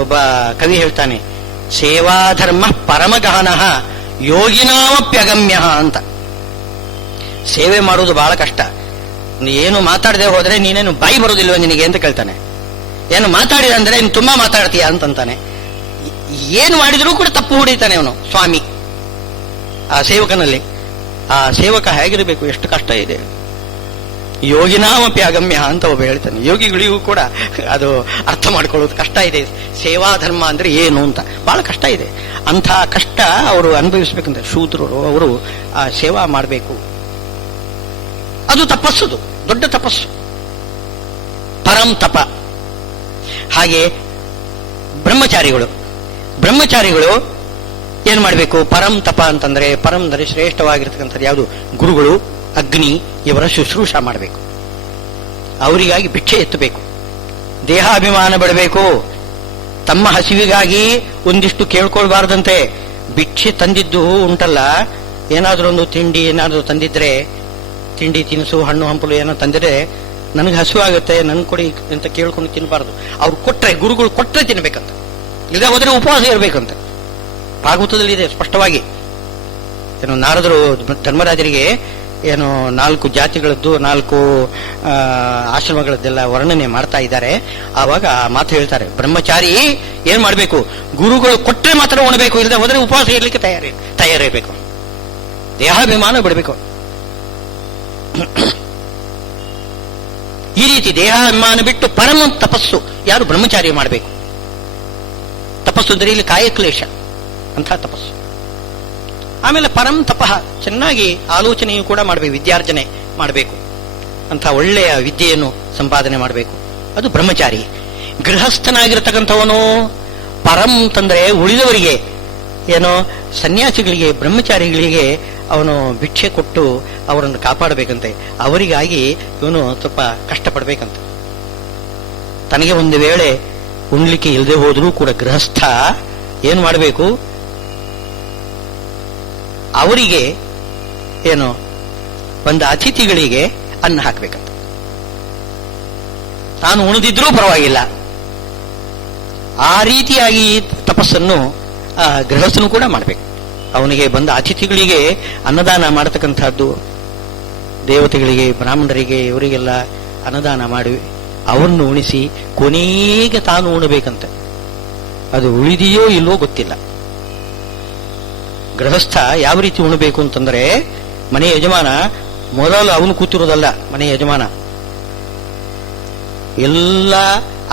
ಒಬ್ಬ ಕವಿ ಹೇಳ್ತಾನೆ, ಸೇವಾಧರ್ಮ ಪರಮಗಹನ ಯೋಗಿನಾಮಪ್ಯಗಮ್ಯ ಅಂತ. ಸೇವೆ ಮಾಡುವುದು ಬಹಳ ಕಷ್ಟ. ಏನು ಮಾತಾಡದೆ ಹೋದ್ರೆ ನೀನೇನು ಬಾಯಿ ಬರೋದಿಲ್ವ ನಿನಗೆ ಅಂತ ಕೇಳ್ತಾನೆ. ಏನು ಮಾತಾಡಿದ ಅಂದ್ರೆ ನೀನು ತುಂಬಾ ಮಾತಾಡ್ತೀಯ ಅಂತಂತಾನೆ. ಏನು ಮಾಡಿದ್ರೂ ಕೂಡ ತಪ್ಪು ಹೊಡಿತಾನೆ ಅವನು ಸ್ವಾಮಿ ಆ ಸೇವಕನಲ್ಲಿ. ಆ ಸೇವಕ ಹೇಗಿರಬೇಕು, ಎಷ್ಟು ಕಷ್ಟ ಇದೆ. ಯೋಗಿನಾಮಪಿ ಅಗಮ್ಯ ಅಂತ ಒಬ್ಬ ಹೇಳ್ತಾನೆ. ಯೋಗಿಗಳಿಗೂ ಕೂಡ ಅದು ಅರ್ಥ ಮಾಡ್ಕೊಳ್ಳೋದು ಕಷ್ಟ ಇದೆ. ಸೇವಾ ಧರ್ಮ ಅಂದ್ರೆ ಏನು ಅಂತ ಬಹಳ ಕಷ್ಟ ಇದೆ. ಅಂಥ ಕಷ್ಟ ಅವರು ಅನುಭವಿಸ್ಬೇಕಂತ ಶೂದ್ರರು ಅವರು ಆ ಸೇವಾ ಮಾಡಬೇಕು. ಅದು ತಪಸ್ಸುದು, ದೊಡ್ಡ ತಪಸ್ಸು, ಪರಂ ತಪ. ಹಾಗೆ ಬ್ರಹ್ಮಚಾರಿಗಳು ಏನ್ ಮಾಡಬೇಕು? ಪರಂ ತಪ ಅಂತಂದ್ರೆ, ಪರಂ ಅಂದರೆ ಶ್ರೇಷ್ಠವಾಗಿರ್ತಕ್ಕಂಥದ್ದು ಯಾವುದು? ಗುರುಗಳು, ಅಗ್ನಿ ಇವರ ಶುಶ್ರೂಷ ಮಾಡಬೇಕು. ಅವರಿಗಾಗಿ ಭಿಕ್ಷೆ ಎತ್ತಬೇಕು, ದೇಹಾಭಿಮಾನ ಬಿಡಬೇಕು. ತಮ್ಮ ಹಸಿವಿಗಾಗಿ ಒಂದಿಷ್ಟು ಕೇಳ್ಕೊಳ್ಬಾರ್ದಂತೆ. ಭಿಕ್ಷೆ ತಂದಿದ್ದು ಉಂಟಲ್ಲ, ಏನಾದ್ರೂ ಒಂದು ತಿಂಡಿ ಏನಾದ್ರೂ ತಂದಿದ್ರೆ, ತಿಂಡಿ ತಿನಿಸು ಹಣ್ಣು ಹಂಪಲು ಏನೋ ತಂದಿದ್ರೆ, ನನಗೆ ಹಸಿವಾಗುತ್ತೆ ನನ್ಗೆ ಕೊಡಿ ಅಂತ ಕೇಳ್ಕೊಂಡು ತಿನ್ನಬಾರ್ದು. ಅವ್ರು ಕೊಟ್ರೆ, ಗುರುಗಳು ಕೊಟ್ರೆ ತಿನ್ಬೇಕಂತ, ಇಲ್ಲದೆ ಹೋದ್ರೆ ಉಪವಾಸ ಇರಬೇಕಂತ ಭಾಗವತದಲ್ಲಿ ಇದೆ ಸ್ಪಷ್ಟವಾಗಿ. ಏನು ನಾರದರು ಧರ್ಮರಾಜರಿಗೆ ಏನು 4 ಜಾತಿಗಳದ್ದು 4 ಆಶ್ರಮಗಳದ್ದೆಲ್ಲ ವರ್ಣನೆ ಮಾಡ್ತಾ ಇದ್ದಾರೆ. ಆವಾಗ ಆ ಮಾತು ಹೇಳ್ತಾರೆ, ಬ್ರಹ್ಮಚಾರಿ ಏನ್ ಮಾಡ್ಬೇಕು? ಗುರುಗಳು ಕೊಟ್ರೆ ಮಾತ್ರ ಉಣಬೇಕು, ಇಲ್ಲದೆ ಹೋದ್ರೆ ಉಪವಾಸ ಇರ್ಲಿಕ್ಕೆ ತಯಾರಿರಬೇಕು, ದೇಹಾಭಿಮಾನ ಬಿಡಬೇಕು. ಈ ರೀತಿ ದೇಹಾಭಿಮಾನ ಬಿಟ್ಟು ಪರಮ ತಪಸ್ಸು ಯಾರು? ಬ್ರಹ್ಮಚಾರಿ ಮಾಡಬೇಕು. ತಪಸ್ಸು ಅಂದ್ರೆ ಇಲ್ಲಿ ಕಾಯಕ್ಲೇಶ ಅಂಥ ತಪಸ್ಸು. ಆಮೇಲೆ ಪರಂ ತಪಃ, ಚೆನ್ನಾಗಿ ಆಲೋಚನೆಯೂ ಕೂಡ ಮಾಡಬೇಕು, ವಿದ್ಯಾರ್ಜನೆ ಮಾಡಬೇಕು, ಅಂಥ ಒಳ್ಳೆಯ ವಿದ್ಯೆಯನ್ನು ಸಂಪಾದನೆ ಮಾಡಬೇಕು. ಅದು ಬ್ರಹ್ಮಚಾರಿ. ಗೃಹಸ್ಥನಾಗಿರ್ತಕ್ಕಂಥವನು ಪರಂ ಅಂತಂದ್ರೆ ಉಳಿದವರಿಗೆ, ಏನೋ ಸನ್ಯಾಸಿಗಳಿಗೆ, ಬ್ರಹ್ಮಚಾರಿಗಳಿಗೆ ಅವನು ಭಿಕ್ಷೆ ಕೊಟ್ಟು ಅವರನ್ನು ಕಾಪಾಡಬೇಕಂತೆ. ಅವರಿಗಾಗಿ ಇವನು ಸ್ವಲ್ಪ ಕಷ್ಟಪಡಬೇಕಂತೆ. ತನಗೆ ಒಂದು ವೇಳೆ ಉಣ್ಲಿಕ್ಕೆ ಇಲ್ಲದೆ ಹೋದರೂ ಕೂಡ ಗೃಹಸ್ಥ ಏನು ಮಾಡಬೇಕು? ಅವರಿಗೆ ಏನು ಒಂದು ಅತಿಥಿಗಳಿಗೆ ಅನ್ನ ಹಾಕಬೇಕಂತ. ತಾನು ಉಣಿದಿದ್ರೂ ಪರವಾಗಿಲ್ಲ. ಆ ರೀತಿಯಾಗಿ ತಪಸ್ಸನ್ನು ಗೃಹಸ್ಥನು ಕೂಡ ಮಾಡಬೇಕು. ಅವನಿಗೆ ಬಂದ ಅತಿಥಿಗಳಿಗೆ ಅನ್ನದಾನ ಮಾಡತಕ್ಕಂಥದ್ದು, ದೇವತೆಗಳಿಗೆ, ಬ್ರಾಹ್ಮಣರಿಗೆ, ಇವರಿಗೆಲ್ಲ ಅನ್ನದಾನ ಮಾಡಿ ಅವರನ್ನು ಉಣಿಸಿ ಕೊನೆಗೆ ತಾನು ಉಣಬೇಕಂತೆ. ಅದು ಉಳಿದೆಯೋ ಇಲ್ಲವೋ ಗೊತ್ತಿಲ್ಲ. ಗೃಹಸ್ಥ ಯಾವ ರೀತಿ ಉಣಬೇಕು ಅಂತಂದ್ರೆ, ಮನೆ ಯಜಮಾನ ಮೊದಲು ಅವನು ಕೂತಿರೋದಲ್ಲ, ಮನೆ ಯಜಮಾನ ಎಲ್ಲ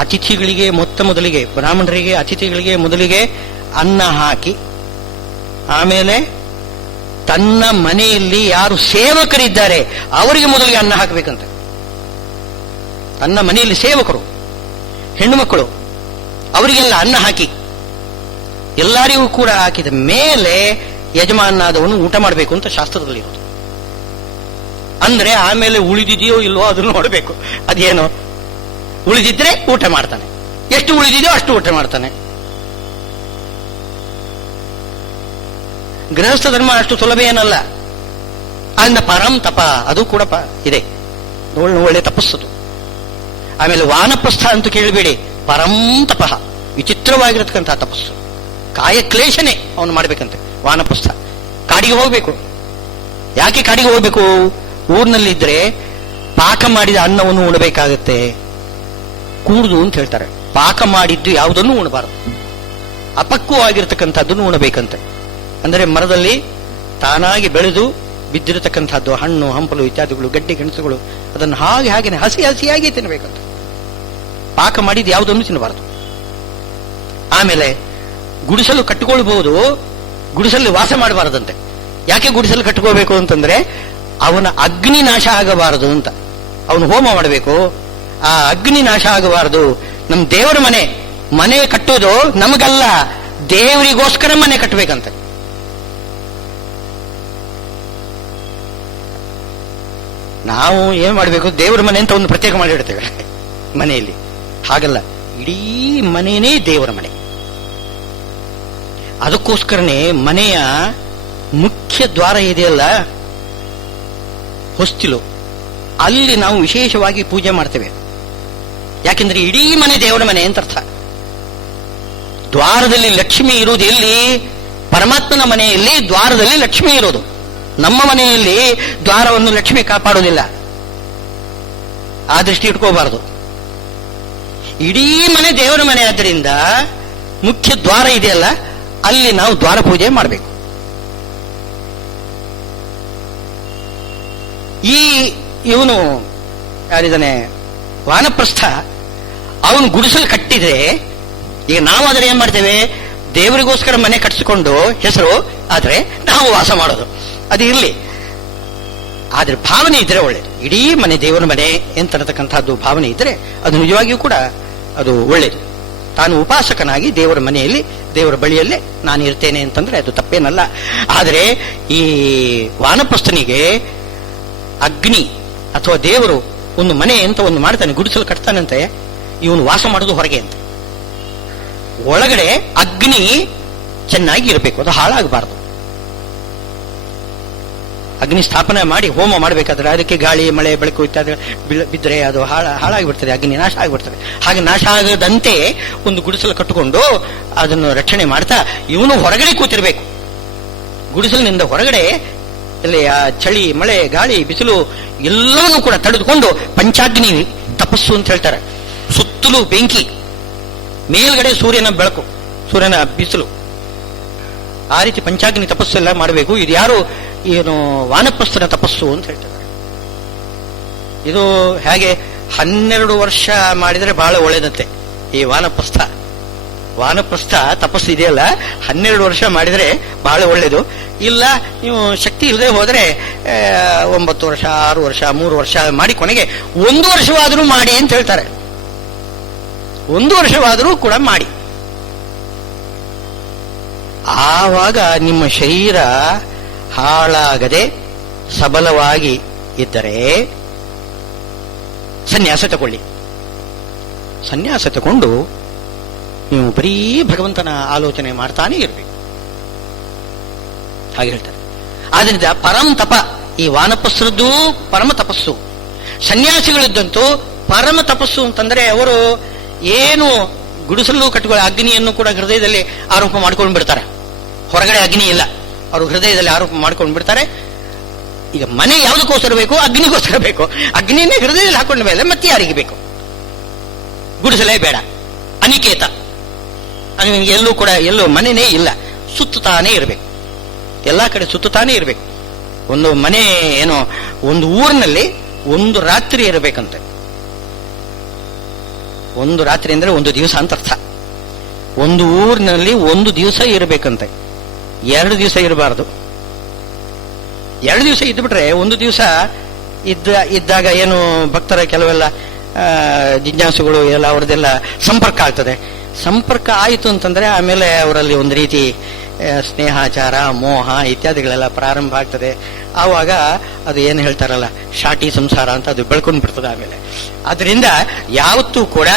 ಅತಿಥಿಗಳಿಗೆ ಮೊದಲಿಗೆ, ಬ್ರಾಹ್ಮಣರಿಗೆ ಅತಿಥಿಗಳಿಗೆ ಮೊದಲಿಗೆ ಅನ್ನ ಹಾಕಿ, ಆಮೇಲೆ ತನ್ನ ಮನೆಯಲ್ಲಿ ಯಾರು ಸೇವಕರಿದ್ದಾರೆ ಅವರಿಗೆ ಮೊದಲಿಗೆ ಅನ್ನ ಹಾಕಬೇಕಂತೆ. ತನ್ನ ಮನೆಯಲ್ಲಿ ಸೇವಕರು, ಹೆಣ್ಣು ಮಕ್ಕಳು, ಅವರಿಗೆಲ್ಲ ಅನ್ನ ಹಾಕಿ ಎಲ್ಲರಿಗೂ ಕೂಡ ಹಾಕಿದ ಮೇಲೆ ಯಜಮಾನಾದವನು ಊಟ ಮಾಡಬೇಕು ಅಂತ ಶಾಸ್ತ್ರದಲ್ಲಿರೋದು. ಅಂದ್ರೆ ಆಮೇಲೆ ಉಳಿದಿದೆಯೋ ಇಲ್ವೋ ಅದನ್ನು ನೋಡಬೇಕು. ಅದೇನೋ ಉಳಿದಿದ್ರೆ ಊಟ ಮಾಡ್ತಾನೆ, ಎಷ್ಟು ಉಳಿದಿದೆಯೋ ಅಷ್ಟು ಊಟ ಮಾಡ್ತಾನೆ. ಗೃಹಸ್ಥ ಧರ್ಮ ಅಷ್ಟು ಸುಲಭ ಏನಲ್ಲ. ಅಂದ ಪರಂ ತಪ ಅದು ಕೂಡ ಇದೆ, ಒಳ್ಳೆ ತಪಸ್ಸದು. ಆಮೇಲೆ ವಾನಪ್ರಸ್ಥ ಅಂತ ಕೇಳಬೇಡಿ, ಪರಂ ತಪಃ, ವಿಚಿತ್ರವಾಗಿರತಕ್ಕಂತಹ ತಪಸ್ಸು. ಕಾಯಕ್ಲೇಶನೇ ಅವನು ಮಾಡ್ಬೇಕಂತೆ ವಾನಪ್ರಸ್ಥ. ಕಾಡಿಗೆ ಹೋಗ್ಬೇಕು. ಯಾಕೆ ಕಾಡಿಗೆ ಹೋಗ್ಬೇಕು? ಊರಿನಲ್ಲಿದ್ರೆ ಪಾಕ ಮಾಡಿದ ಅನ್ನವನ್ನು ಉಣಬೇಕಾಗತ್ತೆ, ಕೂಡುದು ಅಂತ ಹೇಳ್ತಾರೆ. ಪಾಕ ಮಾಡಿದ್ದು ಯಾವುದನ್ನು ಉಣಬಾರದು, ಅಪಕ್ವವಾಗಿರ್ತಕ್ಕಂಥದ್ದನ್ನು ಉಣಬೇಕಂತೆ. ಅಂದರೆ ಮರದಲ್ಲಿ ತಾನಾಗಿ ಬೆಳೆದು ಬಿದ್ದಿರತಕ್ಕಂಥದ್ದು ಹಣ್ಣು ಹಂಪಲು ಇತ್ಯಾದಿಗಳು, ಗಡ್ಡೆ ಗೆಣಸುಗಳು, ಅದನ್ನು ಹಾಗೆ ಹಸಿಯಾಗಿ ತಿನ್ನಬೇಕಂತ. ಪಾಕ ಮಾಡಿದ್ದು ಯಾವುದನ್ನು ತಿನ್ನಬಾರದು. ಆಮೇಲೆ ಗುಡಿಸಲು ಕಟ್ಟಿಕೊಳ್ಬಹುದು, ಗುಡಿಸಲು ವಾಸ ಮಾಡಬಾರದಂತೆ. ಯಾಕೆ ಗುಡಿಸಲು ಕಟ್ಟಿಕೋಬೇಕು ಅಂತಂದ್ರೆ, ಅವನ ಅಗ್ನಿ ನಾಶ ಆಗಬಾರದು ಅಂತ. ಅವನು ಹೋಮ ಮಾಡಬೇಕು, ಆ ಅಗ್ನಿ ನಾಶ ಆಗಬಾರದು. ನಮ್ಮ ದೇವರ ಮನೆ ಕಟ್ಟೋದು ನಮಗಲ್ಲ, ದೇವರಿಗೋಸ್ಕರ ಮನೆ ಕಟ್ಟಬೇಕಂತೆ. ನಾವು ಏನ್ ಮಾಡಬೇಕು? ದೇವರ ಮನೆ ಅಂತ ಒಂದು ಪ್ರತ್ಯೇಕ ಮಾಡಿಡ್ತೇವೆ ಮನೆಯಲ್ಲಿ. ಹಾಗಲ್ಲ, ಇಡೀ ಮನೆಯೇ ದೇವರ ಮನೆ. ಅದಕ್ಕೋಸ್ಕರನೇ ಮನೆಯ ಮುಖ್ಯ ದ್ವಾರ ಇದೆಯಲ್ಲ, ಹೊಸ್ತಿಲು, ಅಲ್ಲಿ ನಾವು ವಿಶೇಷವಾಗಿ ಪೂಜೆ ಮಾಡ್ತೇವೆ. ಯಾಕೆಂದ್ರೆ ಇಡೀ ಮನೆ ದೇವರ ಮನೆ ಅಂತ ಅರ್ಥ. ದ್ವಾರದಲ್ಲಿ ಲಕ್ಷ್ಮಿ ಇರುವುದು ಎಲ್ಲಿ? ಪರಮಾತ್ಮನ ಮನೆಯಲ್ಲಿ ದ್ವಾರದಲ್ಲಿ ಲಕ್ಷ್ಮಿ ಇರೋದು. ನಮ್ಮ ಮನೆಯಲ್ಲಿ ದ್ವಾರವನ್ನು ಲಕ್ಷ್ಮಿ ಕಾಪಾಡೋದಿಲ್ಲ. ಆ ದೃಷ್ಟಿ ಇಟ್ಕೋಬಾರದು. ಇಡೀ ಮನೆ ದೇವರ ಮನೆ ಆದ್ದರಿಂದ ಮುಖ್ಯ ದ್ವಾರ ಇದೆಯಲ್ಲ, ಅಲ್ಲಿ ನಾವು ದ್ವಾರ ಪೂಜೆ ಮಾಡಬೇಕು. ಇವನು ಯಾರಿದ್ದಾನೆ ವಾನಪ್ರಸ್ಥ, ಅವನು ಗುಡಿಸಲು ಕಟ್ಟಿದ್ರೆ, ಈಗ ನಾವು ಅದರ ಏನ್ ಮಾಡ್ತೇವೆ, ದೇವರಿಗೋಸ್ಕರ ಮನೆ ಕಟ್ಟಿಸಿಕೊಂಡು ಹೆಸರು, ಆದ್ರೆ ನಾವು ವಾಸ ಮಾಡೋದು. ಅದು ಇರಲಿ, ಆದ್ರೆ ಭಾವನೆ ಇದ್ರೆ ಒಳ್ಳೇದು. ಇಡೀ ಮನೆ ದೇವರ ಮನೆ ಎಂತಕ್ಕಂಥದ್ದು ಭಾವನೆ ಇದ್ರೆ ಅದು ನಿಜವಾಗಿಯೂ ಕೂಡ ಅದು ಒಳ್ಳೇದು. ತಾನು ಉಪಾಸಕನಾಗಿ ದೇವರ ಮನೆಯಲ್ಲಿ ದೇವರ ಬಳಿಯಲ್ಲೇ ನಾನು ಇರ್ತೇನೆ ಅಂತಂದ್ರೆ ಅದು ತಪ್ಪೇನಲ್ಲ. ಆದರೆ ಈ ವಾನಪ್ರಸ್ಥನಿಗೆ ಅಗ್ನಿ ಅಥವಾ ದೇವರು ಒಂದು ಮನೆ ಅಂತ ಒಂದು ಮಾಡ್ತಾನೆ, ಗುಡಿಸಲು ಕಟ್ತಾನಂತೆ. ಇವನು ವಾಸ ಮಾಡೋದು ಹೊರಗೆ ಅಂತ. ಒಳಗಡೆ ಅಗ್ನಿ ಚೆನ್ನಾಗಿ ಇರಬೇಕು, ಅದು ಹಾಳಾಗಬಾರದು. ಅಗ್ನಿ ಸ್ಥಾಪನೆ ಮಾಡಿ ಹೋಮ ಮಾಡಬೇಕಾದ್ರೆ ಅದಕ್ಕೆ ಗಾಳಿ ಮಳೆ ಬೆಳಕು ಇತ್ಯಾದಿ ಬಿದ್ದರೆ ಅದು ಹಾಳಾಗಿಬಿಡ್ತದೆ, ಅಗ್ನಿ ನಾಶ ಆಗಿಬಿಡ್ತದೆ. ಹಾಗೆ ನಾಶ ಆಗದಂತೆ ಒಂದು ಗುಡಿಸಲು ಕಟ್ಟಿಕೊಂಡು ಅದನ್ನು ರಕ್ಷಣೆ ಮಾಡ್ತಾ ಇವನು ಹೊರಗಡೆ ಕೂತಿರ್ಬೇಕು. ಗುಡಿಸಲಿನಿಂದ ಹೊರಗಡೆ ಇಲ್ಲಿ ಆ ಚಳಿ ಮಳೆ ಗಾಳಿ ಬಿಸಿಲು ಎಲ್ಲವನ್ನೂ ಕೂಡ ತಡೆದುಕೊಂಡು ಪಂಚಾಗ್ನಿ ತಪಸ್ಸು ಅಂತ ಹೇಳ್ತಾರೆ. ಸುತ್ತಲೂ ಬೆಂಕಿ, ಮೇಲ್ಗಡೆ ಸೂರ್ಯನ ಬೆಳಕು, ಸೂರ್ಯನ ಬಿಸಿಲು, ಆ ರೀತಿ ಪಂಚಾಗ್ನಿ ತಪಸ್ಸು ಎಲ್ಲ ಮಾಡಬೇಕು. ಇದು ಯಾರು ಏನು ವಾನಪ್ರಸ್ಥನ ತಪಸ್ಸು ಅಂತ ಹೇಳ್ತಾರೆ. ಇದು ಹೇಗೆ 12 ವರ್ಷ ಮಾಡಿದರೆ ಬಹಳ ಒಳ್ಳೇದಂತೆ. ಈ ವಾನಪ್ರಸ್ಥ ತಪಸ್ಸು ಇದೆಯಲ್ಲ, 12 ವರ್ಷ ಮಾಡಿದರೆ ಬಹಳ ಒಳ್ಳೇದು. ಇಲ್ಲ ನೀವು ಶಕ್ತಿ ಇಲ್ಲದೆ ಹೋದ್ರೆ 9 ವರ್ಷ 6 ವರ್ಷ 3 ವರ್ಷ ಮಾಡಿ ಕೊನೆಗೆ 1 ವರ್ಷವಾದರೂ ಮಾಡಿ ಅಂತ ಹೇಳ್ತಾರೆ. 1 ವರ್ಷವಾದರೂ ಕೂಡ ಮಾಡಿ. ಆವಾಗ ನಿಮ್ಮ ಶರೀರ ಹಾಳಾಗದೆ ಸಬಲವಾಗಿ ಇದ್ದರೆ ಸನ್ಯಾಸ ತಗೊಳ್ಳಿ. ಸನ್ಯಾಸ ತಗೊಂಡು ನೀವು ಬರೀ ಭಗವಂತನ ಆಲೋಚನೆ ಮಾಡ್ತಾನೆ ಇರಬೇಕು, ಹಾಗೆ ಹೇಳ್ತಾರೆ. ಆದ್ರಿಂದ ಪರಂ ತಪ, ಈ ವಾನಪ್ರಸ್ಥರದ್ದು ಪರಮ ತಪಸ್ಸು. ಸನ್ಯಾಸಿಗಳಿದ್ದಂತೂ ಪರಮ ತಪಸ್ಸು ಅಂತಂದ್ರೆ ಅವರು ಏನು ಗುಡಿಸಲು ಕಟ್ಟುವ ಅಗ್ನಿಯನ್ನು ಕೂಡ ಹೃದಯದಲ್ಲಿ ಆರೋಪ ಮಾಡ್ಕೊಂಡು ಬಿಡ್ತಾರೆ. ಹೊರಗಡೆ ಅಗ್ನಿ ಇಲ್ಲ, ಅವರು ಹೃದಯದಲ್ಲಿ ಆರೋಪ ಮಾಡ್ಕೊಂಡು ಬಿಡ್ತಾರೆ. ಈಗ ಮನೆ ಯಾವುದಕ್ಕೋಸ್ಕರ ಬೇಕು? ಅಗ್ನಿಗೋಸ್ಕರ ಬೇಕು. ಅಗ್ನಿನೇ ಹೃದಯದಲ್ಲಿ ಹಾಕೊಂಡ ಮೇಲೆ ಮತ್ತೆ ಯಾರಿಗೆ ಬೇಕು? ಗುಡಿಸಲೇ ಬೇಡ. ಅನಿಕೇತ, ಎಲ್ಲೂ ಕೂಡ ಎಲ್ಲೂ ಮನೆನೇ ಇಲ್ಲ, ಸುತ್ತಾನೇ ಇರಬೇಕು, ಎಲ್ಲಾ ಕಡೆ ಸುತ್ತಾನೇ ಇರಬೇಕು. ಒಂದು ಮನೆ ಏನೋ ಒಂದು ಊರಿನಲ್ಲಿ ಒಂದು ರಾತ್ರಿ ಇರಬೇಕಂತೆ. ಒಂದು ರಾತ್ರಿ ಅಂದ್ರೆ ಒಂದು ದಿವಸ ಅಂತ ಅರ್ಥ. ಒಂದು ಊರಿನಲ್ಲಿ ಒಂದು ದಿವಸ ಇರಬೇಕಂತೆ, 2 ದಿವಸ ಇರಬಾರದು. 2 ದಿವಸ ಇದ್ಬಿಟ್ರೆ ಒಂದು ದಿವಸ ಇದ್ದಾಗ ಏನು ಭಕ್ತರ ಕೆಲವೆಲ್ಲ ಜಿಜ್ಞಾಸುಗಳು ಎಲ್ಲ ಅವ್ರದ್ದೆಲ್ಲ ಸಂಪರ್ಕ ಆಗ್ತದೆ. ಸಂಪರ್ಕ ಆಯಿತು ಅಂತಂದ್ರೆ ಆಮೇಲೆ ಅವರಲ್ಲಿ ಒಂದು ರೀತಿ ಸ್ನೇಹಾಚಾರ ಮೋಹ ಇತ್ಯಾದಿಗಳೆಲ್ಲ ಪ್ರಾರಂಭ ಆಗ್ತದೆ. ಆವಾಗ ಅದು ಏನು ಹೇಳ್ತಾರಲ್ಲ ಶಾಟಿ ಸಂಸಾರ ಅಂತ ಅದು ಬೆಳ್ಕೊಂಡು ಬಿಡ್ತದೆ ಆಮೇಲೆ. ಅದರಿಂದ ಯಾವತ್ತೂ ಕೂಡ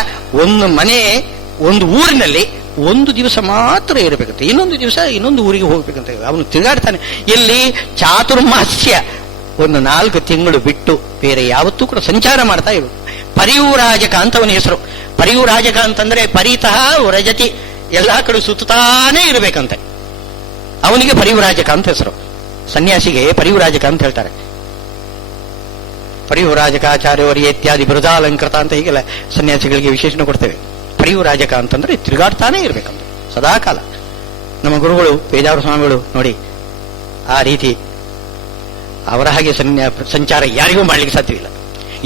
ಒಂದು ಮನೆ ಒಂದು ಊರಿನಲ್ಲಿ ಒಂದು ದಿವಸ ಮಾತ್ರ ಇರಬೇಕಂತೆ, ಇನ್ನೊಂದು ದಿವಸ ಇನ್ನೊಂದು ಊರಿಗೆ ಹೋಗ್ಬೇಕಂತ. ಅವನು ತಿರುಗಾಡ್ತಾನೆ. ಎಲ್ಲಿ ಚಾತುರ್ಮಾಸ್ಯ ಒಂದು 4 ತಿಂಗಳು ಬಿಟ್ಟು ಬೇರೆ ಯಾವತ್ತೂ ಕೂಡ ಸಂಚಾರ ಮಾಡ್ತಾ ಇರು. ಪರಿವ್ರಾಜಕ ಅಂತ ಅವನ ಹೆಸರು. ಪರಿವ್ರಾಜಕ ಅಂತಂದ್ರೆ ಪರಿತಃ ವ್ರಜತಿ, ಎಲ್ಲಾ ಕಡೆ ಸುತ್ತಾನೇ ಇರಬೇಕಂತೆ. ಅವನಿಗೆ ಪರಿವ್ರಾಜಕ ಅಂತ ಹೆಸರು. ಸನ್ಯಾಸಿಗೆ ಪರಿವ್ರಾಜಕ ಅಂತ ಹೇಳ್ತಾರೆ. ಪರಿವ್ರಾಜಕಾಚಾರ್ಯವರಿಗೆ ಇತ್ಯಾದಿ ಬೃಹದಾಲಂಕೃತ ಅಂತ ಹೀಗೆಲ್ಲ ಸನ್ಯಾಸಿಗಳಿಗೆ ವಿಶೇಷಣ ಕೊಡ್ತೇವೆ. ಪರಿವ್ರಾಜಕ ಅಂತಂದ್ರೆ ತಿರುಗಾಡ್ತಾನೆ ಇರ್ಬೇಕಂತ ಸದಾಕಾಲ. ನಮ್ಮ ಗುರುಗಳು ಪೇಜಾವರ ಸ್ವಾಮಿಗಳು ನೋಡಿ, ಆ ರೀತಿ ಅವರ ಹಾಗೆ ಸಂಚಾರ ಯಾರಿಗೂ ಮಾಡ್ಲಿಕ್ಕೆ ಸಾಧ್ಯವಿಲ್ಲ.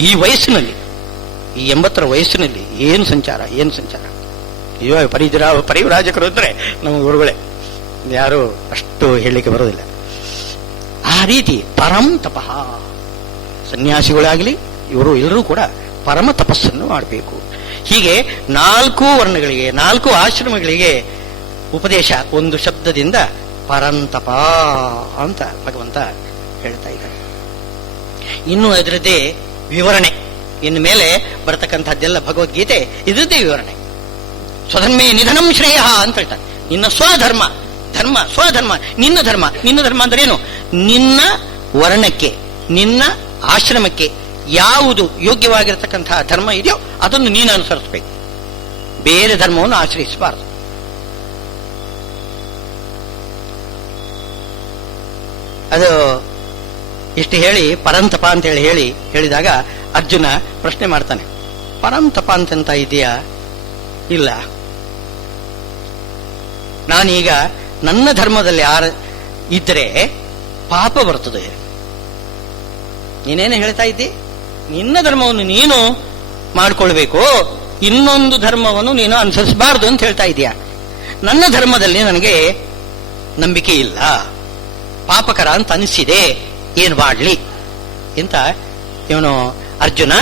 ಈ ವಯಸ್ಸಿನಲ್ಲಿ, ಈ 80ರ ವಯಸ್ಸಿನಲ್ಲಿ ಏನು ಸಂಚಾರ. ಇವಾಗ ಪರಿವ್ರಾಜಕರು ಅಂದ್ರೆ ನಮ್ಮ ಗುರುಗಳೇ, ಯಾರು ಅಷ್ಟು ಹೇಳಲಿಕ್ಕೆ ಬರೋದಿಲ್ಲ. ಆ ರೀತಿ ಪರಂ ತಪಃ, ಸನ್ಯಾಸಿಗಳಾಗಲಿ ಇವರು ಎಲ್ಲರೂ ಕೂಡ ಪರಮ ತಪಸ್ಸನ್ನು ಮಾಡಬೇಕು. ಹೀಗೆ 4 ವರ್ಣಗಳಿಗೆ 4 ಆಶ್ರಮಗಳಿಗೆ ಉಪದೇಶ ಒಂದು ಶಬ್ದದಿಂದ ಪರಂತಪ ಅಂತ ಭಗವಂತ ಹೇಳ್ತಾ ಇದ್ದಾರೆ. ಇನ್ನು ಅದರದ್ದೇ ವಿವರಣೆ, ಇನ್ನು ಮೇಲೆ ಬರತಕ್ಕಂಥದ್ದೆಲ್ಲ ಭಗವದ್ಗೀತೆ ಇದರದ್ದೇ ವಿವರಣೆ. ಸ್ವಧರ್ಮೇ ನಿಧನಂ ಶ್ರೇಯ ಅಂತ ಹೇಳ್ತಾರೆ. ನಿನ್ನ ಸ್ವಧರ್ಮ, ಧರ್ಮ ಸ್ವಧರ್ಮ, ನಿನ್ನ ಧರ್ಮ. ನಿನ್ನ ಧರ್ಮ ಅಂದ್ರೆ ಏನು? ನಿನ್ನ ವರ್ಣಕ್ಕೆ ನಿನ್ನ ಆಶ್ರಮಕ್ಕೆ ಯಾವುದು ಯೋಗ್ಯವಾಗಿರತಕ್ಕಂತಹ ಧರ್ಮ ಇದೆಯೋ ಅದನ್ನು ನೀನು ಅನುಸರಿಸಬೇಕು. ಬೇರೆ ಧರ್ಮವನ್ನು ಆಶ್ರಯಿಸಬಾರದು. ಅದು ಇಷ್ಟು ಹೇಳಿ ಪರಂತಪ ಅಂತ ಹೇಳಿದಾಗ ಅರ್ಜುನ ಪ್ರಶ್ನೆ ಮಾಡ್ತಾನೆ, ಪರಂತಪ ಅಂತಂತ ಇದೆಯಾ? ಇಲ್ಲ, ನಾನೀಗ ನನ್ನ ಧರ್ಮದಲ್ಲಿ ಇದ್ರೆ ಪಾಪ ಬರ್ತದೆ. ನೀನೇನು ಹೇಳ್ತಾ ಇದ್ದಿ? ನಿನ್ನ ಧರ್ಮವನ್ನು ನೀನು ಮಾಡಿಕೊಳ್ಬೇಕು, ಇನ್ನೊಂದು ಧರ್ಮವನ್ನು ನೀನು ಅನುಸರಿಸಬಾರದು ಅಂತ ಹೇಳ್ತಾ ಇದೀಯ. ನನ್ನ ಧರ್ಮದಲ್ಲಿ ನನಗೆ ನಂಬಿಕೆ ಇಲ್ಲ, ಪಾಪಕರ ಅಂತ ಅನಿಸಿದೆ, ಏನು ಮಾಡ್ಲಿ ಅಂತ ಇವನು ಅರ್ಜುನ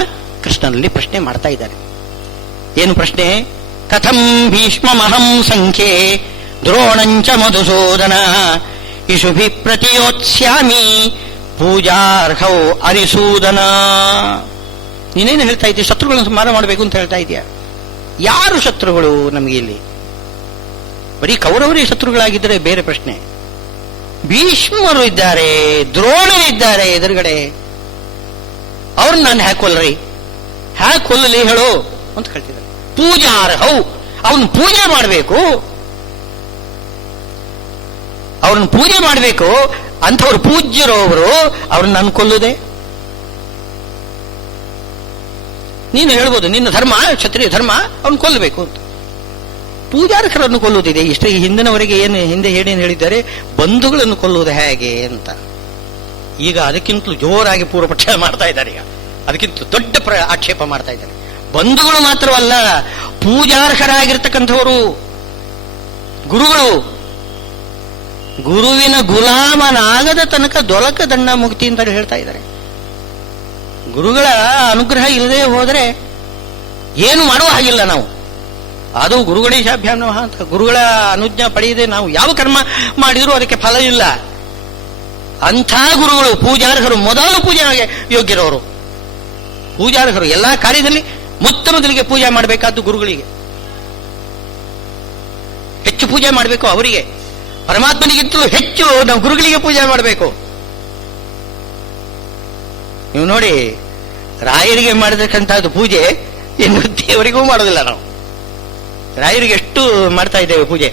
ಕೃಷ್ಣನಲ್ಲಿ ಪ್ರಶ್ನೆ ಮಾಡ್ತಾ ಇದ್ದಾನೆ. ಏನು ಪ್ರಶ್ನೆ? ಕಥಂ ಭೀಷ್ಮಮಹಂ ಸಂಖ್ಯೆ ದ್ರೋಣಂಚ ಮಧುಸೂದನ ಇಷುಭಿ ಪ್ರತಿಯೋತ್ಸ್ಯಾಮಿ ಪೂಜಾರ್ಹೌ ಅರಿಸೂದನ. ನೀನೇನು ಹೇಳ್ತಾ ಇದ್ದೀಯ? ಶತ್ರುಗಳನ್ನು ಸಂಹಾರ ಮಾಡಬೇಕು ಅಂತ ಹೇಳ್ತಾ ಇದೀಯ. ಯಾರು ಶತ್ರುಗಳು ನಮಗೆ ಇಲ್ಲಿ? ಬರೀ ಕೌರವರೇ ಶತ್ರುಗಳಾಗಿದ್ದರೆ ಬೇರೆ ಪ್ರಶ್ನೆ. ಭೀಷ್ಮರು ಇದ್ದಾರೆ, ದ್ರೋಣರು ಇದ್ದಾರೆ ಎದುರುಗಡೆ, ಅವ್ರನ್ನ ನಾನು ಹ್ಯಾಕ್ ಕೊಲ್ಲಲಿ ಹೇಳು ಅಂತ ಹೇಳ್ತಿದ್ದಾರೆ. ಪೂಜಾರ್ಹೌ, ಅವನು ಪೂಜೆ ಮಾಡಬೇಕು, ಅವ್ರನ್ನ ಪೂಜೆ ಮಾಡಬೇಕು. ಅಂಥವ್ರು ಪೂಜ್ಯರು ಅವ್ರನ್ನ ನಾನು ಕೊಲ್ಲುದೆ? ನೀನು ಹೇಳ್ಬೋದು ನಿನ್ನ ಧರ್ಮ ಕ್ಷತ್ರಿಯ ಧರ್ಮ, ಅವನು ಕೊಲ್ಲಬೇಕು ಅಂತ. ಪೂಜಾರ್ಹರನ್ನು ಕೊಲ್ಲುವುದಿದೆ. ಇಷ್ಟೇ ಹಿಂದಿನವರೆಗೆ ಹಿಂದೆ ಏನೇನು ಹೇಳಿದ್ದಾರೆ, ಬಂಧುಗಳನ್ನು ಕೊಲ್ಲುವುದು ಹೇಗೆ ಅಂತ. ಈಗ ಅದಕ್ಕಿಂತಲೂ ಜೋರಾಗಿ ಪೂರ್ವಪಕ್ಷ ಮಾಡ್ತಾ ಇದ್ದಾರೆ. ಈಗ ಅದಕ್ಕಿಂತ ದೊಡ್ಡ ಆಕ್ಷೇಪ ಮಾಡ್ತಾ ಇದ್ದಾರೆ. ಬಂಧುಗಳು ಮಾತ್ರವಲ್ಲ, ಪೂಜಾರ್ಹರಾಗಿರ್ತಕ್ಕಂಥವರು ಗುರುಗಳು, ಗುರುವಿನ ಗುಲಾಮನಾಗದ ತನಕ ದೊಲಕ ದಂಡ ಮುಕ್ತಿ ಅಂತ ಹೇಳ್ತಾ ಇದ್ದಾರೆ. ಗುರುಗಳ ಅನುಗ್ರಹ ಇಲ್ಲದೆ ಹೋದರೆ ಏನು ಮಾಡುವ ಹಾಗಿಲ್ಲ ನಾವು. ಅದು ಗುರುಗಣೇಶಾಭ್ಯಾಮ್ ನಮಃ ಅಂತ ಗುರುಗಳ ಅನುಜ್ಞಾ ಪಡೆಯದೆ ನಾವು ಯಾವ ಕರ್ಮ ಮಾಡಿದರೂ ಅದಕ್ಕೆ ಫಲ ಇಲ್ಲ. ಅಂಥ ಗುರುಗಳು ಪೂಜಾರ್ಹರು, ಮೊದಲು ಪೂಜೆಗೆ ಯೋಗ್ಯರವರು ಪೂಜಾರ್ಹರು. ಎಲ್ಲಾ ಕಾರ್ಯದಲ್ಲಿ ಮೊದಲಿಗೆ ಪೂಜೆ ಮಾಡಬೇಕಾದ್ದು ಗುರುಗಳಿಗೆ. ಹೆಚ್ಚು ಪೂಜೆ ಮಾಡಬೇಕು ಅವರಿಗೆ, ಪರಮಾತ್ಮನಿಗಿಂತಲೂ ಹೆಚ್ಚು ನಾವು ಗುರುಗಳಿಗೆ ಪೂಜೆ ಮಾಡಬೇಕು. ನೀವು ನೋಡಿ, ರಾಯರಿಗೆ ಮಾಡಿರ್ತಕ್ಕಂಥದ್ದು ಪೂಜೆ ಇನ್ನು ದೇವರಿಗೂ ಮಾಡೋದಿಲ್ಲ. ನಾವು ರಾಯರಿಗೆ ಎಷ್ಟು ಮಾಡ್ತಾ ಇದ್ದೇವೆ ಪೂಜೆ,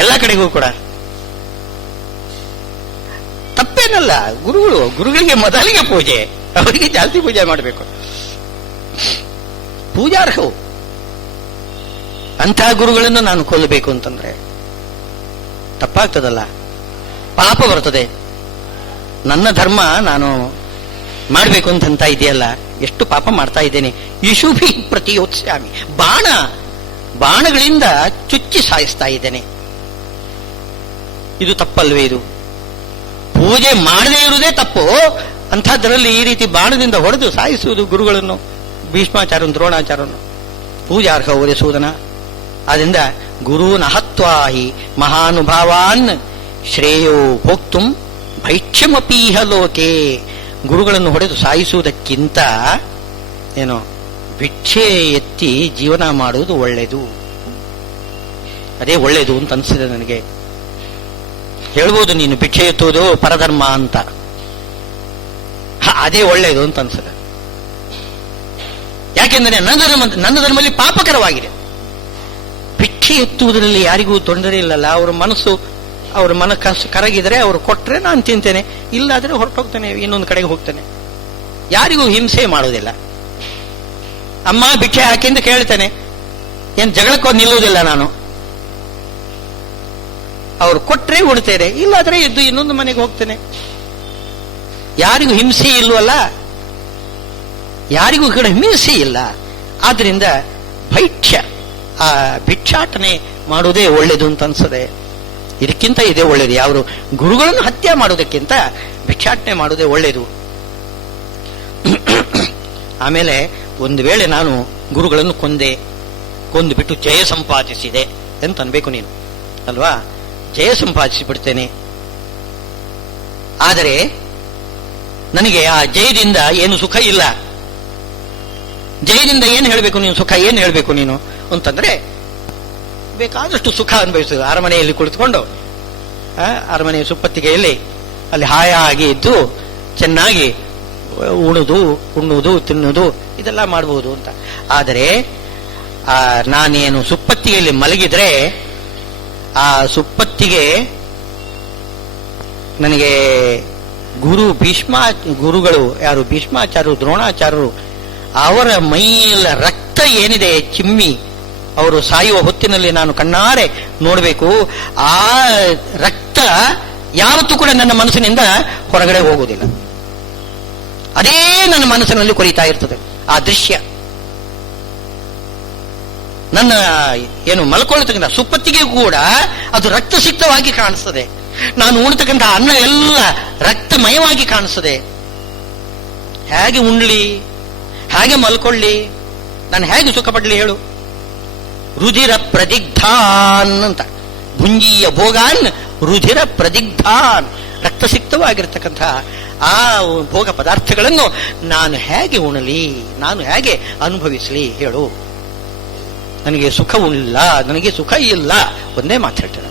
ಎಲ್ಲ ಕಡೆಗೂ ಕೂಡ. ತಪ್ಪೇನಲ್ಲ, ಗುರುಗಳಿಗೆ ಮೊದಲಿಗೆ ಪೂಜೆ, ಅವರಿಗೆ ಜಾಸ್ತಿ ಪೂಜೆ ಮಾಡಬೇಕು. ಪೂಜಾರ್ಹವು. ಅಂಥ ಗುರುಗಳನ್ನು ನಾನು ಕೊಲ್ಲಬೇಕು ಅಂತಂದ್ರೆ ತಪ್ಪಾಗ್ತದಲ್ಲ, ಪಾಪ ಬರ್ತದೆ. ನನ್ನ ಧರ್ಮ ನಾನು ಮಾಡಬೇಕು ಅಂತ ಇದೆಯಲ್ಲ, ಎಷ್ಟು ಪಾಪ ಮಾಡ್ತಾ ಇದ್ದೇನೆ. ಇಷುಭಿ ಪ್ರತಿಯೋತ್ಸ್ಯಾಮಿ, ಬಾಣಗಳಿಂದ ಚುಚ್ಚಿ ಸಾಯಿಸ್ತಾ ಇದ್ದೇನೆ. ಇದು ತಪ್ಪಲ್ವೇ? ಇದು ಪೂಜೆ ಮಾಡದೇ ಇರುವುದೇ ತಪ್ಪು. ಅಂಥದ್ರಲ್ಲಿ ಈ ರೀತಿ ಬಾಣದಿಂದ ಹೊಡೆದು ಸಾಯಿಸುವುದು ಗುರುಗಳನ್ನು, ಭೀಷ್ಮಾಚಾರ್ಯನು, ದ್ರೋಣಾಚಾರ್ಯನು. ಪೂಜಾರ್ಹ ಒರೆಸುವುದನ. ಆದ್ದರಿಂದ ಗುರೂನ್ ಹತ್ವಾಹಿ ಮಹಾನುಭಾವಾನ್ ಶ್ರೇಯೋ ಭೋಕ್ತುಂ ಭೈಕ್ಷ್ಯಮಪೀಹ ಲೋಕೆ. ಗುರುಗಳನ್ನು ಹೊಡೆದು ಸಾಯಿಸುವುದಕ್ಕಿಂತ ಏನು ಭಿಕ್ಷೆ ಎತ್ತಿ ಜೀವನ ಮಾಡುವುದು ಒಳ್ಳೆಯದು. ಅದೇ ಒಳ್ಳೆಯದು ಅಂತ ಅನಿಸಿದೆ ನನಗೆ. ಹೇಳ್ಬೋದು ನೀನು ಭಿಕ್ಷೆ ಎತ್ತುವುದು ಪರಧರ್ಮ ಅಂತ, ಅದೇ ಒಳ್ಳೆಯದು ಅಂತ ಅನ್ಸುತ್ತೆ. ಯಾಕೆಂದರೆ ನನ್ನ ಧರ್ಮದಲ್ಲಿ ಪಾಪಕರವಾಗಿದೆ. ಭಿಕ್ಷೆ ಎತ್ತುವುದರಲ್ಲಿ ಯಾರಿಗೂ ತೊಂದರೆ ಇಲ್ಲಲ್ಲ. ಅವರ ಮನಸ್ಸು, ಅವ್ರ ಮನ ಕರಗಿದರೆ ಅವರು ಕೊಟ್ಟರೆ ನಾನು ತಿಂತೇನೆ, ಇಲ್ಲಾದ್ರೆ ಹೊರಟೋಗ್ತೇನೆ, ಇನ್ನೊಂದು ಕಡೆಗೆ ಹೋಗ್ತೇನೆ. ಯಾರಿಗೂ ಹಿಂಸೆ ಮಾಡೋದಿಲ್ಲ. ಅಮ್ಮ ಭಿಕ್ಷೆ ಹಾಕಿ ಅಂತ ಕೇಳ್ತೇನೆ, ಏನು ಜಗಳಕ್ಕೋ ನಿಲ್ಲುವುದಿಲ್ಲ ನಾನು. ಅವ್ರು ಕೊಟ್ಟರೆ ಉಡ್ತೇನೆ, ಇಲ್ಲಾದ್ರೆ ಎದ್ದು ಇನ್ನೊಂದು ಮನೆಗೆ ಹೋಗ್ತೇನೆ. ಯಾರಿಗೂ ಹಿಂಸೆ ಇಲ್ವಲ್ಲ, ಯಾರಿಗೂ ಕೂಡ ಹಿಂಸೆ ಇಲ್ಲ. ಆದ್ರಿಂದ ಭೈಕ್ಷ್ಯ, ಆ ಭಿಕ್ಷಾಟನೆ ಮಾಡುವುದೇ ಒಳ್ಳೇದು ಅಂತ ಅನ್ಸದೆ. ಇದಕ್ಕಿಂತ ಇದೇ ಒಳ್ಳೇದು. ಯಾರು ಗುರುಗಳನ್ನು ಹತ್ಯೆ ಮಾಡೋದಕ್ಕಿಂತ ಭಿಕ್ಷಾಟನೆ ಮಾಡುವುದೇ ಒಳ್ಳೇದು. ಆಮೇಲೆ ಒಂದು ವೇಳೆ ನಾನು ಗುರುಗಳನ್ನು ಕೊಂದು ಬಿಟ್ಟು ಜಯ ಸಂಪಾದಿಸಿದೆ ಅಂತ ಅನ್ಬೇಕು ನೀನು ಅಲ್ವಾ? ಜಯ ಸಂಪಾದಿಸಿ ಬಿಡ್ತೇನೆ. ಆದರೆ ನನಗೆ ಆ ಜಯದಿಂದ ಏನು ಸುಖ ಇಲ್ಲ. ಜಯದಿಂದ ಏನು ಹೇಳಬೇಕು ನೀನು? ಸುಖ ಏನು ಹೇಳಬೇಕು ನೀನು ಅಂತಂದ್ರೆ, ಬೇಕಾದಷ್ಟು ಸುಖ ಅನುಭವಿಸುವುದು. ಅರಮನೆಯಲ್ಲಿ ಕುಳಿತುಕೊಂಡು, ಅರಮನೆಯ ಸುಪ್ಪತ್ತಿಗೆಯಲ್ಲಿ ಅಲ್ಲಿ ಹಾಯಾಗಿ ಇದ್ದು ಚೆನ್ನಾಗಿ ಉಣ್ಣುವುದು ತಿನ್ನುವುದು ಇದೆಲ್ಲ ಮಾಡಬಹುದು ಅಂತ. ಆದರೆ ನಾನೇನು ಸುಪ್ಪತ್ತಿಗೆಯಲ್ಲಿ ಮಲಗಿದ್ರೆ ಆ ಸುಪ್ಪತ್ತಿಗೆ ನನಗೆ ಗುರುಗಳು ಯಾರು ಭೀಷ್ಮಾಚಾರ್ಯರು, ದ್ರೋಣಾಚಾರ್ಯರು, ಅವರ ಮೈಯೆಲ್ಲ ರಕ್ತ ಏನಿದೆ ಚಿಮ್ಮಿ ಅವರು ಸಾಯುವ ಹೊತ್ತಿನಲ್ಲಿ ನಾನು ಕಣ್ಣಾರೆ ನೋಡಬೇಕು. ಆ ರಕ್ತ ಯಾವತ್ತೂ ಕೂಡ ನನ್ನ ಮನಸ್ಸಿನಿಂದ ಹೊರಗಡೆ ಹೋಗುವುದಿಲ್ಲ. ಅದೇ ನನ್ನ ಮನಸ್ಸಿನಲ್ಲಿ ಕೊರಿತಾ ಇರ್ತದೆ ಆ ದೃಶ್ಯ. ನನ್ನ ಏನು ಮಲ್ಕೊಳ್ಳತಕ್ಕಂಥ ಸುಪ್ಪತ್ತಿಗೆ ಕೂಡ ಅದು ರಕ್ತಸಿಕ್ತವಾಗಿ ಕಾಣಿಸ್ತದೆ. ನಾನು ಉಣ್ತಕ್ಕಂಥ ಅನ್ನ ಎಲ್ಲ ರಕ್ತಮಯವಾಗಿ ಕಾಣಿಸ್ತದೆ. ಹೇಗೆ ಉಣ್ಲಿ, ಹೇಗೆ ಮಲ್ಕೊಳ್ಳಿ, ನಾನು ಹೇಗೆ ಸುಖ ಪಡ್ಲಿ ಹೇಳು? ರುಧಿರ ಪ್ರದಿಗ್ಧಾನ್ ಅಂತ, ಭುಂಜೀಯ ಭೋಗಾನ್ ರುಧಿರ ಪ್ರದಿಗ್ಧಾನ್, ರಕ್ತಸಿಕ್ತವಾಗಿರ್ತಕ್ಕಂಥ ಆ ಭೋಗ ಪದಾರ್ಥಗಳನ್ನು ನಾನು ಹೇಗೆ ಉಣಲಿ, ನಾನು ಹೇಗೆ ಅನುಭವಿಸಲಿ ಹೇಳು? ನನಗೆ ಸುಖವಿಲ್ಲ, ನನಗೆ ಸುಖ ಇಲ್ಲ, ಒಂದೇ ಮಾತು ಹೇಳ್ತೇನೆ,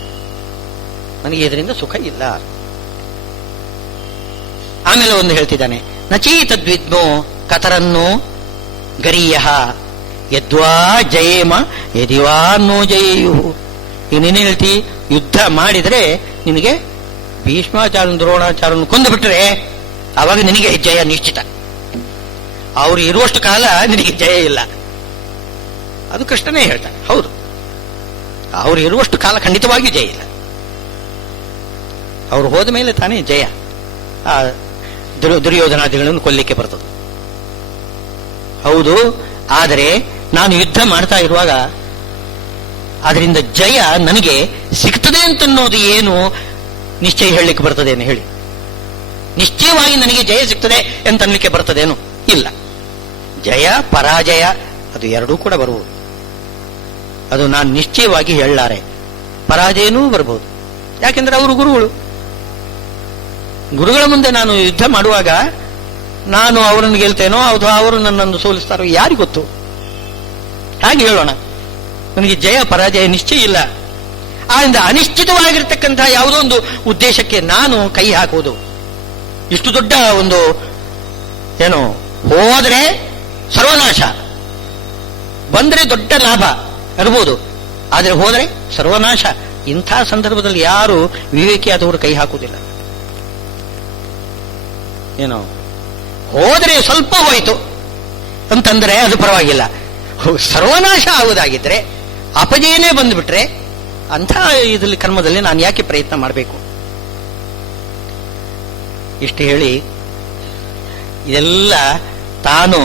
ನನಗೆ ಇದರಿಂದ ಸುಖ ಇಲ್ಲ. ಆಮೇಲೆ ಒಂದು ಹೇಳ್ತಿದ್ದಾನೆ, ನಚೀತದ್ವಿದ್ಮೋ ಕತರನ್ನು ಗರೀಯ ಯದ್ವಾ ಜಯೇಮ ಯದಿವಾ ನೋ ಜಯೇಯು. ನೀನೇನು ಹೇಳ್ತಿ? ಯುದ್ಧ ಮಾಡಿದರೆ ನಿನಗೆ ಭೀಷ್ಮಾಚಾರ್ಯ ದ್ರೋಣಾಚಾರ್ಯನ ಕೊಂದು ಬಿಟ್ಟರೆ ಆವಾಗ ನಿನಗೆ ಜಯ ನಿಶ್ಚಿತ. ಅವರು ಇರುವಷ್ಟು ಕಾಲ ನಿನಗೆ ಜಯ ಇಲ್ಲ. ಅದು ಕೃಷ್ಣನೇ ಹೇಳ್ತಾನೆ. ಹೌದು, ಅವರು ಇರುವಷ್ಟು ಕಾಲ ಖಂಡಿತವಾಗಿಯೂ ಜಯ ಇಲ್ಲ. ಅವರು ಹೋದ ಮೇಲೆ ತಾನೇ ಜಯ. ಆ ದುರ್ಯೋಧನಾದಿಗಳನ್ನು ಕೊಲ್ಲಿಕ್ಕೆ ಬರ್ತದೆ. ಹೌದು, ಆದರೆ ನಾನು ಯುದ್ಧ ಮಾಡ್ತಾ ಇರುವಾಗ ಅದರಿಂದ ಜಯ ನನಗೆ ಸಿಗ್ತದೆ ಅಂತನ್ನೋದು ಏನು ನಿಶ್ಚಯ ಹೇಳಲಿಕ್ಕೆ ಬರ್ತದೇನು ಹೇಳಿ? ನಿಶ್ಚಯವಾಗಿ ನನಗೆ ಜಯ ಸಿಗ್ತದೆ ಅಂತ ಅನ್ಲಿಕ್ಕೆ ಬರ್ತದೇನು? ಇಲ್ಲ. ಜಯ ಪರಾಜಯ ಅದು ಎರಡೂ ಕೂಡ ಬರುವುದು. ಅದು ನಾನು ನಿಶ್ಚಯವಾಗಿ ಹೇಳಲಾರೆ. ಪರಾಜಯನೂ ಬರಬಹುದು. ಯಾಕೆಂದ್ರೆ ಅವರು ಗುರುಗಳ ಮುಂದೆ ನಾನು ಯುದ್ಧ ಮಾಡುವಾಗ ನಾನು ಅವರನ್ನು ಗೆಲ್ತೇನೋ ಅಥವಾ ಅವರು ನನ್ನನ್ನು ಸೋಲಿಸ್ತಾರೋ ಯಾರಿಗೊತ್ತು? ಹಾಗೆ ಹೇಳೋಣ. ನನಗೆ ಜಯ ಪರಾಜಯ ನಿಶ್ಚಯ ಇಲ್ಲ. ಆದ್ರಿಂದ ಅನಿಶ್ಚಿತವಾಗಿರ್ತಕ್ಕಂಥ ಯಾವುದೋ ಒಂದು ಉದ್ದೇಶಕ್ಕೆ ನಾನು ಕೈ ಹಾಕುವುದು ಇಷ್ಟು ದೊಡ್ಡ ಒಂದು ಏನು, ಹೋದರೆ ಸರ್ವನಾಶ, ಬಂದರೆ ದೊಡ್ಡ ಲಾಭ ಇರಬಹುದು, ಆದರೆ ಹೋದರೆ ಸರ್ವನಾಶ. ಇಂಥ ಸಂದರ್ಭದಲ್ಲಿ ಯಾರು ವಿವೇಕಿಯಾದವರು ಕೈ ಹಾಕುವುದಿಲ್ಲ. ಏನೋ ಹೋದರೆ ಸ್ವಲ್ಪ ಹೋಯಿತು ಅಂತಂದ್ರೆ ಅದು ಪರವಾಗಿಲ್ಲ. ಸರ್ವನಾಶ ಆಗುವುದಾಗಿದ್ರೆ, ಅಪಜಯನೇ ಬಂದುಬಿಟ್ರೆ ಅಂಥ ಇದರಲ್ಲಿ ಕರ್ಮದಲ್ಲಿ ನಾನು ಯಾಕೆ ಪ್ರಯತ್ನ ಮಾಡಬೇಕು? ಇಷ್ಟು ಹೇಳಿ ಇದೆಲ್ಲ ತಾನು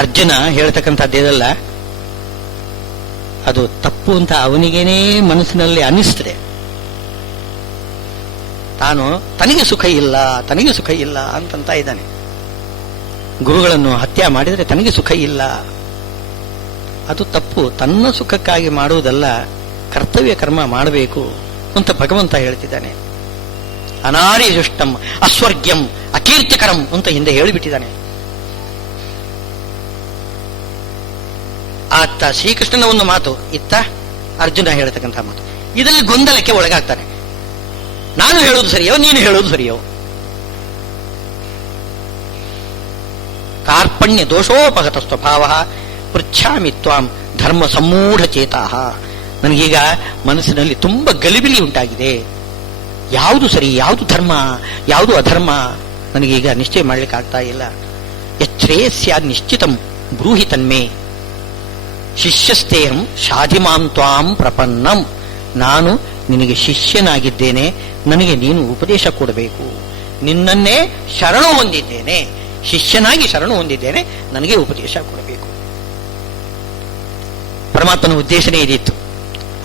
ಅರ್ಜುನ ಹೇಳ್ತಕ್ಕಂಥದ್ದೇದಲ್ಲ ಅದು ತಪ್ಪು ಅಂತ ಅವನಿಗೇನೇ ಮನಸ್ಸಿನಲ್ಲಿ ಅನಿಸ್ತದೆ. ತಾನು ತನಗೆ ಸುಖ ಇಲ್ಲ ಅಂತಂತ ಇದ್ದಾನೆ. ಗುರುಗಳನ್ನು ಹತ್ಯೆ ಮಾಡಿದರೆ ತನಗೆ ಸುಖ ಇಲ್ಲ, ಅದು ತಪ್ಪು. ತನ್ನ ಸುಖಕ್ಕಾಗಿ ಮಾಡುವುದಲ್ಲ, ಕರ್ತವ್ಯ ಕರ್ಮ ಮಾಡಬೇಕು ಅಂತ ಭಗವಂತ ಹೇಳ್ತಿದ್ದಾನೆ. ಅನಾರ್ಯಜುಷ್ಟಂ ಅಸ್ವರ್ಗ್ಯಂ ಅಕೀರ್ತಿಕರಂ ಅಂತ ಹಿಂದೆ ಹೇಳಿಬಿಟ್ಟಿದ್ದಾನೆ. ಆತ ಶ್ರೀಕೃಷ್ಣನ ಒಂದು ಮಾತು, ಇತ್ತ ಅರ್ಜುನ ಹೇಳ್ತಕ್ಕಂಥ ಮಾತು. ಇದರಲ್ಲಿ ಗೊಂದಲಕ್ಕೆ ಒಳಗಾಗ್ತಾನೆ. ನಾನು ಹೇಳುವುದು ಸರಿಯೋ, ನೀನು ಹೇಳುವುದು ಸರಿಯೋ? ಕಾರ್ಪಣ್ಯ ದೋಷೋಪಗತ ಸ್ವಭಾವ ಪೃಚ್ಛಾಮಿ ತ್ವಾಂ ಧರ್ಮ ಸಮ್ಮೂಢ ಚೇತಾಹ. ನನಗೀಗ ಮನಸ್ಸಿನಲ್ಲಿ ತುಂಬ ಗಲಿಬಿಲಿ ಉಂಟಾಗಿದೆ. ಯಾವುದು ಸರಿ, ಯಾವುದು ಧರ್ಮ, ಯಾವುದು ಅಧರ್ಮ ನನಗೀಗ ನಿಶ್ಚಯ ಮಾಡ್ಲಿಕ್ಕೆ ಆಗ್ತಾ ಇಲ್ಲ. ಯಚ್ಛ್ರೇಯಸ್ಯಾದ್ ನಿಶ್ಚಿತಂ ಬ್ರೂಹಿ ತನ್ಮೇ ಶಿಷ್ಯಸ್ತೇಹಂ ಶಾಧಿಮಾಂ ತ್ವಾಂ ಪ್ರಪನ್ನಂ. ನಾನು ನಿನಗೆ ಶಿಷ್ಯನಾಗಿದ್ದೇನೆ, ನನಗೆ ನೀನು ಉಪದೇಶ ಕೊಡಬೇಕು. ನಿನ್ನನ್ನೇ ಶರಣು ಹೊಂದಿದ್ದೇನೆ, ಶಿಷ್ಯನಾಗಿ ಶರಣು ಹೊಂದಿದ್ದೇನೆ, ನನಗೆ ಉಪದೇಶ ಕೊಡಬೇಕು. ಪರಮಾತ್ಮನ ಉದ್ದೇಶನೇ ಇದಿತ್ತು.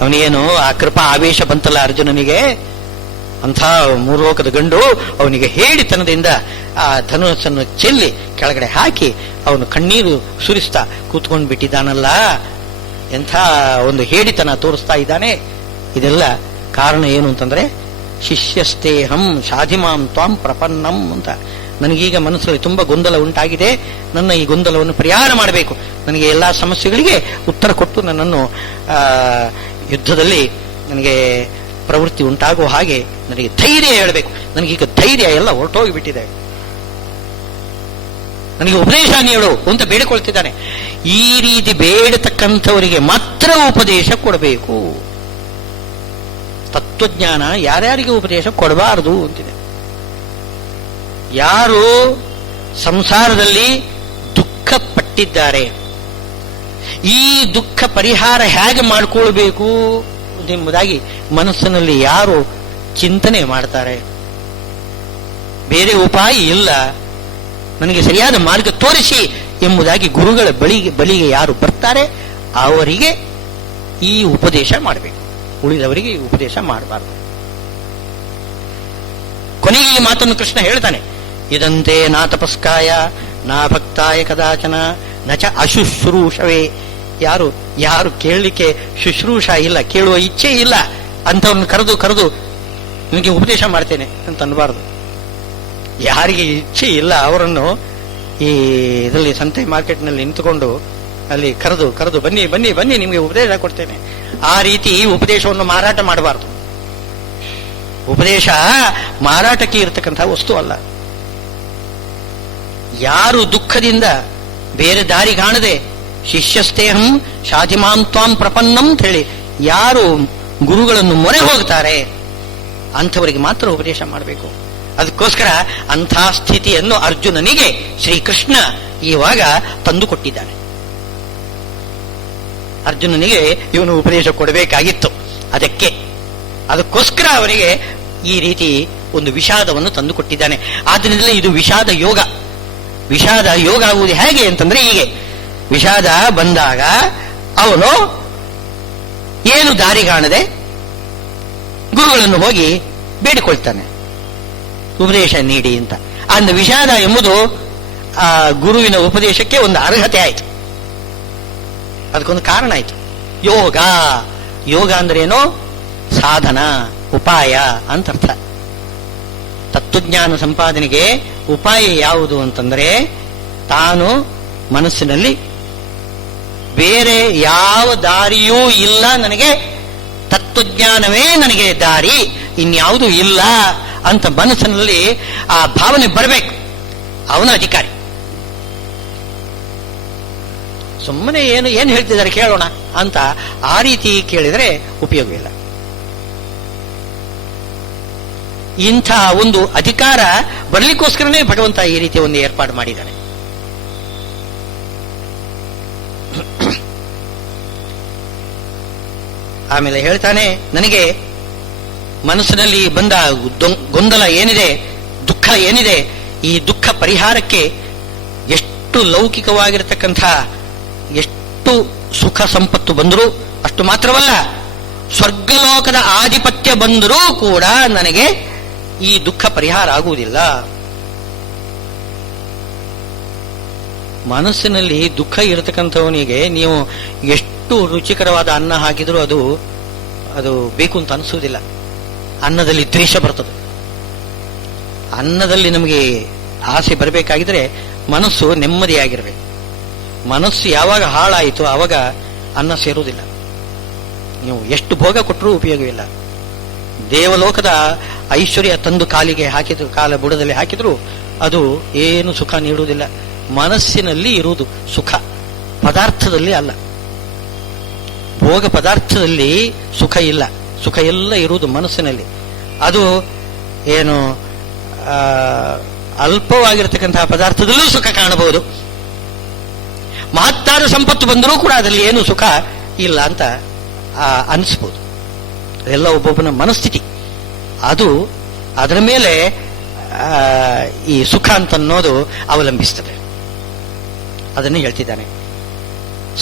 ಅವನೇನು ಆ ಕೃಪಾ ಆವೇಶ ಬಂತಲ್ಲ ಅರ್ಜುನನಿಗೆ, ಅಂಥ ಮೂರ್ಲೋಕದ ಗಂಡು ಅವನಿಗೆ ಹೇಳಿತನದಿಂದ ಆ ಧನುಸ್ಸನ್ನು ಚೆಲ್ಲಿ ಕೆಳಗಡೆ ಹಾಕಿ ಅವನು ಕಣ್ಣೀರು ಸುರಿಸ್ತಾ ಕೂತ್ಕೊಂಡು ಬಿಟ್ಟಿದ್ದಾನಲ್ಲ, ಎಂಥ ಒಂದು ಹೇಳಿತನ ತೋರಿಸ್ತಾ ಇದ್ದಾನೆ. ಇದೆಲ್ಲ ಕಾರಣ ಏನು ಅಂತಂದ್ರೆ ಶಿಷ್ಯಸ್ತೇಹಂ ಶಾಧಿಮಾಂ ತ್ವಾಂ ಪ್ರಪನ್ನಂ ಅಂತ. ನನಗೀಗ ಮನಸ್ಸಲ್ಲಿ ತುಂಬ ಗೊಂದಲ ಉಂಟಾಗಿದೆ. ನನ್ನ ಈ ಗೊಂದಲವನ್ನು ಪರಿಹಾರ ಮಾಡಬೇಕು. ನನಗೆ ಎಲ್ಲ ಸಮಸ್ಯೆಗಳಿಗೆ ಉತ್ತರ ಕೊಟ್ಟು ನನ್ನನ್ನು ಯುದ್ಧದಲ್ಲಿ ನನಗೆ ಪ್ರವೃತ್ತಿ ಉಂಟಾಗುವ ಹಾಗೆ ನನಗೆ ಧೈರ್ಯ ಹೇಳಬೇಕು. ನನಗೀಗ ಧೈರ್ಯ ಎಲ್ಲ ಹೊರಟೋಗಿಬಿಟ್ಟಿದೆ. ನನಗೆ ಉಪದೇಶ ನೀಡು ಅಂತ ಬೇಡಿಕೊಳ್ತಿದ್ದಾನೆ. ಈ ರೀತಿ ಬೇಡತಕ್ಕಂಥವರಿಗೆ ಮಾತ್ರ ಉಪದೇಶ ಕೊಡಬೇಕು. ತತ್ವಜ್ಞಾನ ಯಾರ್ಯಾರಿಗೆ ಉಪದೇಶ ಕೊಡಬಾರದು ಅಂತಿದೆ. ಯಾರು ಸಂಸಾರದಲ್ಲಿ ದುಃಖ ಪಟ್ಟಿದ್ದಾರೆ, ಈ ದುಃಖ ಪರಿಹಾರ ಹೇಗೆ ಮಾಡಿಕೊಳ್ಬೇಕು ಎಂಬುದಾಗಿ ಮನಸ್ಸಿನಲ್ಲಿ ಯಾರು ಚಿಂತನೆ ಮಾಡ್ತಾರೆ, ಬೇರೆ ಉಪಾಯ ಇಲ್ಲ, ನನಗೆ ಸರಿಯಾದ ಮಾರ್ಗ ತೋರಿಸಿ ಎಂಬುದಾಗಿ ಗುರುಗಳ ಬಳಿಗೆ ಯಾರು ಬರ್ತಾರೆ ಅವರಿಗೆ ಈ ಉಪದೇಶ ಮಾಡಬೇಕು, ಉಳಿದವರಿಗೆ ಈ ಉಪದೇಶ ಮಾಡಬಾರದು. ಕೊನೆಗೆ ಈ ಮಾತನ್ನು ಕೃಷ್ಣ ಹೇಳ್ತಾನೆ, ಇದಂತೆ ನಾ ತಪಸ್ಕಾಯ ನಾ ಭಕ್ತಾಯ ಕದಾಚನ ನಚ ಅಶುಶ್ರೂಷವೇ. ಯಾರು ಕೇಳಲಿಕ್ಕೆ ಶುಶ್ರೂಷ ಇಲ್ಲ, ಕೇಳುವ ಇಚ್ಛೆ ಇಲ್ಲ ಅಂತವ್ರನ್ನ ಕರೆದು ನಿಮಗೆ ಉಪದೇಶ ಮಾಡ್ತೇನೆ ಅಂತ ಅನ್ಬಾರ್ದು. ಯಾರಿಗೆ ಇಚ್ಛೆ ಇಲ್ಲ ಅವರನ್ನು ಈ ಇದರಲ್ಲಿ ಸಂತೆ ಮಾರ್ಕೆಟ್ನಲ್ಲಿ ನಿಂತುಕೊಂಡು ಅಲ್ಲಿ ಕರೆದು ಬನ್ನಿ ಬನ್ನಿ ಬನ್ನಿ ನಿಮಗೆ ಉಪದೇಶ ಕೊಡ್ತೇನೆ, ಆ ರೀತಿ ಉಪದೇಶವನ್ನು ಮಾರಾಟ ಮಾಡಬಾರ್ದು. ಉಪದೇಶ ಮಾರಾಟಕ್ಕೆ ಇರತಕ್ಕಂತಹ ವಸ್ತು ಅಲ್ಲ. ಯಾರು ದುಃಖದಿಂದ ಬೇರೆ ದಾರಿ ಕಾಣದೆ ಶಿಷ್ಯಸ್ತೇಹಂ ಶಾಧಿಮಾನ್ ತ್ವಾಂ ಪ್ರಪನ್ನಂ ಅಂತ ಹೇಳಿ ಯಾರು ಗುರುಗಳನ್ನು ಮೊರೆ ಹೋಗ್ತಾರೆ ಅಂಥವರಿಗೆ ಮಾತ್ರ ಉಪದೇಶ ಮಾಡಬೇಕು. ಅದಕ್ಕೋಸ್ಕರ ಅಂಥ ಸ್ಥಿತಿಯನ್ನು ಅರ್ಜುನನಿಗೆ ಶ್ರೀಕೃಷ್ಣ ಇವಾಗ ತಂದುಕೊಟ್ಟಿದ್ದಾನೆ. ಅರ್ಜುನನಿಗೆ ಇವನು ಉಪದೇಶ ಕೊಡಬೇಕಾಗಿತ್ತು, ಅದಕ್ಕೋಸ್ಕರ ಅವನಿಗೆ ಈ ರೀತಿ ಒಂದು ವಿಷಾದವನ್ನು ತಂದುಕೊಟ್ಟಿದ್ದಾನೆ. ಆದ್ದರಿಂದಲೇ ಇದು ವಿಷಾದ ಯೋಗ. ವಿಷಾದ ಯೋಗ ಆಗುವುದು ಹೇಗೆ ಅಂತಂದ್ರೆ ಹೀಗೆ, ವಿಷಾದ ಬಂದಾಗ ಅವನು ಏನು ದಾರಿ ಕಾಣದೆ ಗುರುಗಳನ್ನು ಹೋಗಿ ಬೇಡಿಕೊಳ್ತಾನೆ, ಉಪದೇಶ ನೀಡಿ ಅಂತ. ಅಂದ ವಿಷಾದ ಎಂಬುದು ಆ ಗುರುವಿನ ಉಪದೇಶಕ್ಕೆ ಒಂದು ಅರ್ಹತೆ ಆಯಿತು, ಅದಕ್ಕೊಂದು ಕಾರಣ ಆಯಿತು. ಯೋಗ ಅಂದ್ರೇನು? ಸಾಧನ, ಉಪಾಯ ಅಂತ ಅರ್ಥ. ತತ್ವಜ್ಞಾನ ಸಂಪಾದನೆಗೆ ಉಪಾಯ ಯಾವುದು ಅಂತಂದ್ರೆ ತಾನು ಮನಸ್ಸಿನಲ್ಲಿ ಬೇರೆ ಯಾವ ದಾರಿಯೂ ಇಲ್ಲ, ನನಗೆ ತತ್ವಜ್ಞಾನವೇ ನನಗೆ ದಾರಿ, ಇನ್ಯಾವುದೂ ಇಲ್ಲ ಅಂತ ಮನಸ್ಸಿನಲ್ಲಿ ಆ ಭಾವನೆ ಬರಬೇಕು. ಅವನ ಅಧಿಕಾರಿ. ಸುಮ್ಮನೆ ಏನು ಹೇಳ್ತಿದ್ದಾರೆ ಕೇಳೋಣ ಅಂತ ಆ ರೀತಿ ಕೇಳಿದರೆ ಉಪಯೋಗವಿಲ್ಲ. ಇಂಥ ಒಂದು ಅಧಿಕಾರ ಬರಲಿಕ್ಕೋಸ್ಕರನೇ ಭಗವಂತ ಈ ರೀತಿ ಒಂದು ಏರ್ಪಾಡು ಮಾಡಿದ್ದಾನೆ. ಆಮೇಲೆ ಹೇಳ್ತಾನೆ, ನನಗೆ ಮನಸ್ಸಿನಲ್ಲಿ ಬಂದ ಗೊಂದಲ ಏನಿದೆ, ದುಃಖ ಏನಿದೆ, ಈ ದುಃಖ ಪರಿಹಾರಕ್ಕೆ ಎಷ್ಟು ಲೌಕಿಕವಾಗಿರತಕ್ಕಂಥ ಎಷ್ಟು ಸುಖ ಸಂಪತ್ತು ಬಂದರೂ, ಅಷ್ಟು ಮಾತ್ರವಲ್ಲ ಸ್ವರ್ಗಲೋಕದ ಆಧಿಪತ್ಯ ಬಂದರೂ ಕೂಡ ನನಗೆ ಈ ದುಃಖ ಪರಿಹಾರ ಆಗುವುದಿಲ್ಲ. ಮನಸ್ಸಿನಲ್ಲಿ ದುಃಖ ಇರತಕ್ಕಂಥವನಿಗೆ ನೀವು ಎಷ್ಟು ರುಚಿಕರವಾದ ಅನ್ನ ಹಾಕಿದರೂ ಅದು ಬೇಕು ಅಂತ ಅನಿಸುವುದಿಲ್ಲ. ಅನ್ನದಲ್ಲಿ ದ್ವೇಷ ಬರ್ತದೆ. ಅನ್ನದಲ್ಲಿ ನಮಗೆ ಆಸೆ ಬರಬೇಕಾಗಿದ್ರೆ ಮನಸ್ಸು ನೆಮ್ಮದಿಯಾಗಿರಬೇಕು. ಮನಸ್ಸು ಯಾವಾಗ ಹಾಳಾಯಿತು ಆವಾಗ ಅನ್ನ ಸೇರುವುದಿಲ್ಲ. ನೀವು ಎಷ್ಟು ಭೋಗ ಕೊಟ್ಟರೂ ಉಪಯೋಗವಿಲ್ಲ. ದೇವಲೋಕದ ಐಶ್ವರ್ಯ ತಂದು ಕಾಲಿಗೆ ಹಾಕಿದ್ರು, ಕಾಲ ಬುಡದಲ್ಲಿ ಹಾಕಿದ್ರು ಅದು ಏನು ಸುಖ ನೀಡುವುದಿಲ್ಲ. ಮನಸ್ಸಿನಲ್ಲಿ ಇರುವುದು ಸುಖ, ಪದಾರ್ಥದಲ್ಲಿ ಅಲ್ಲ. ಭೋಗ ಪದಾರ್ಥದಲ್ಲಿ ಸುಖ ಇಲ್ಲ, ಸುಖ ಎಲ್ಲ ಇರುವುದು ಮನಸ್ಸಿನಲ್ಲಿ. ಅದು ಏನು ಅಲ್ಪವಾಗಿರತಕ್ಕಂತಹ ಪದಾರ್ಥದಲ್ಲೂ ಸುಖ ಕಾಣಬಹುದು. ಮಹತ್ತಾದ ಸಂಪತ್ತು ಬಂದರೂ ಕೂಡ ಅದರಲ್ಲಿ ಏನು ಸುಖ ಇಲ್ಲ ಅಂತ ಅನಿಸ್ಬೋದು. ಅದೆಲ್ಲ ಒಬ್ಬೊಬ್ಬನ ಮನಸ್ಥಿತಿ. ಅದರ ಮೇಲೆ ಈ ಸುಖ ಅಂತನ್ನೋದು ಅವಲಂಬಿಸ್ತದೆ. ಅದನ್ನು ಹೇಳ್ತಿದ್ದಾನೆ.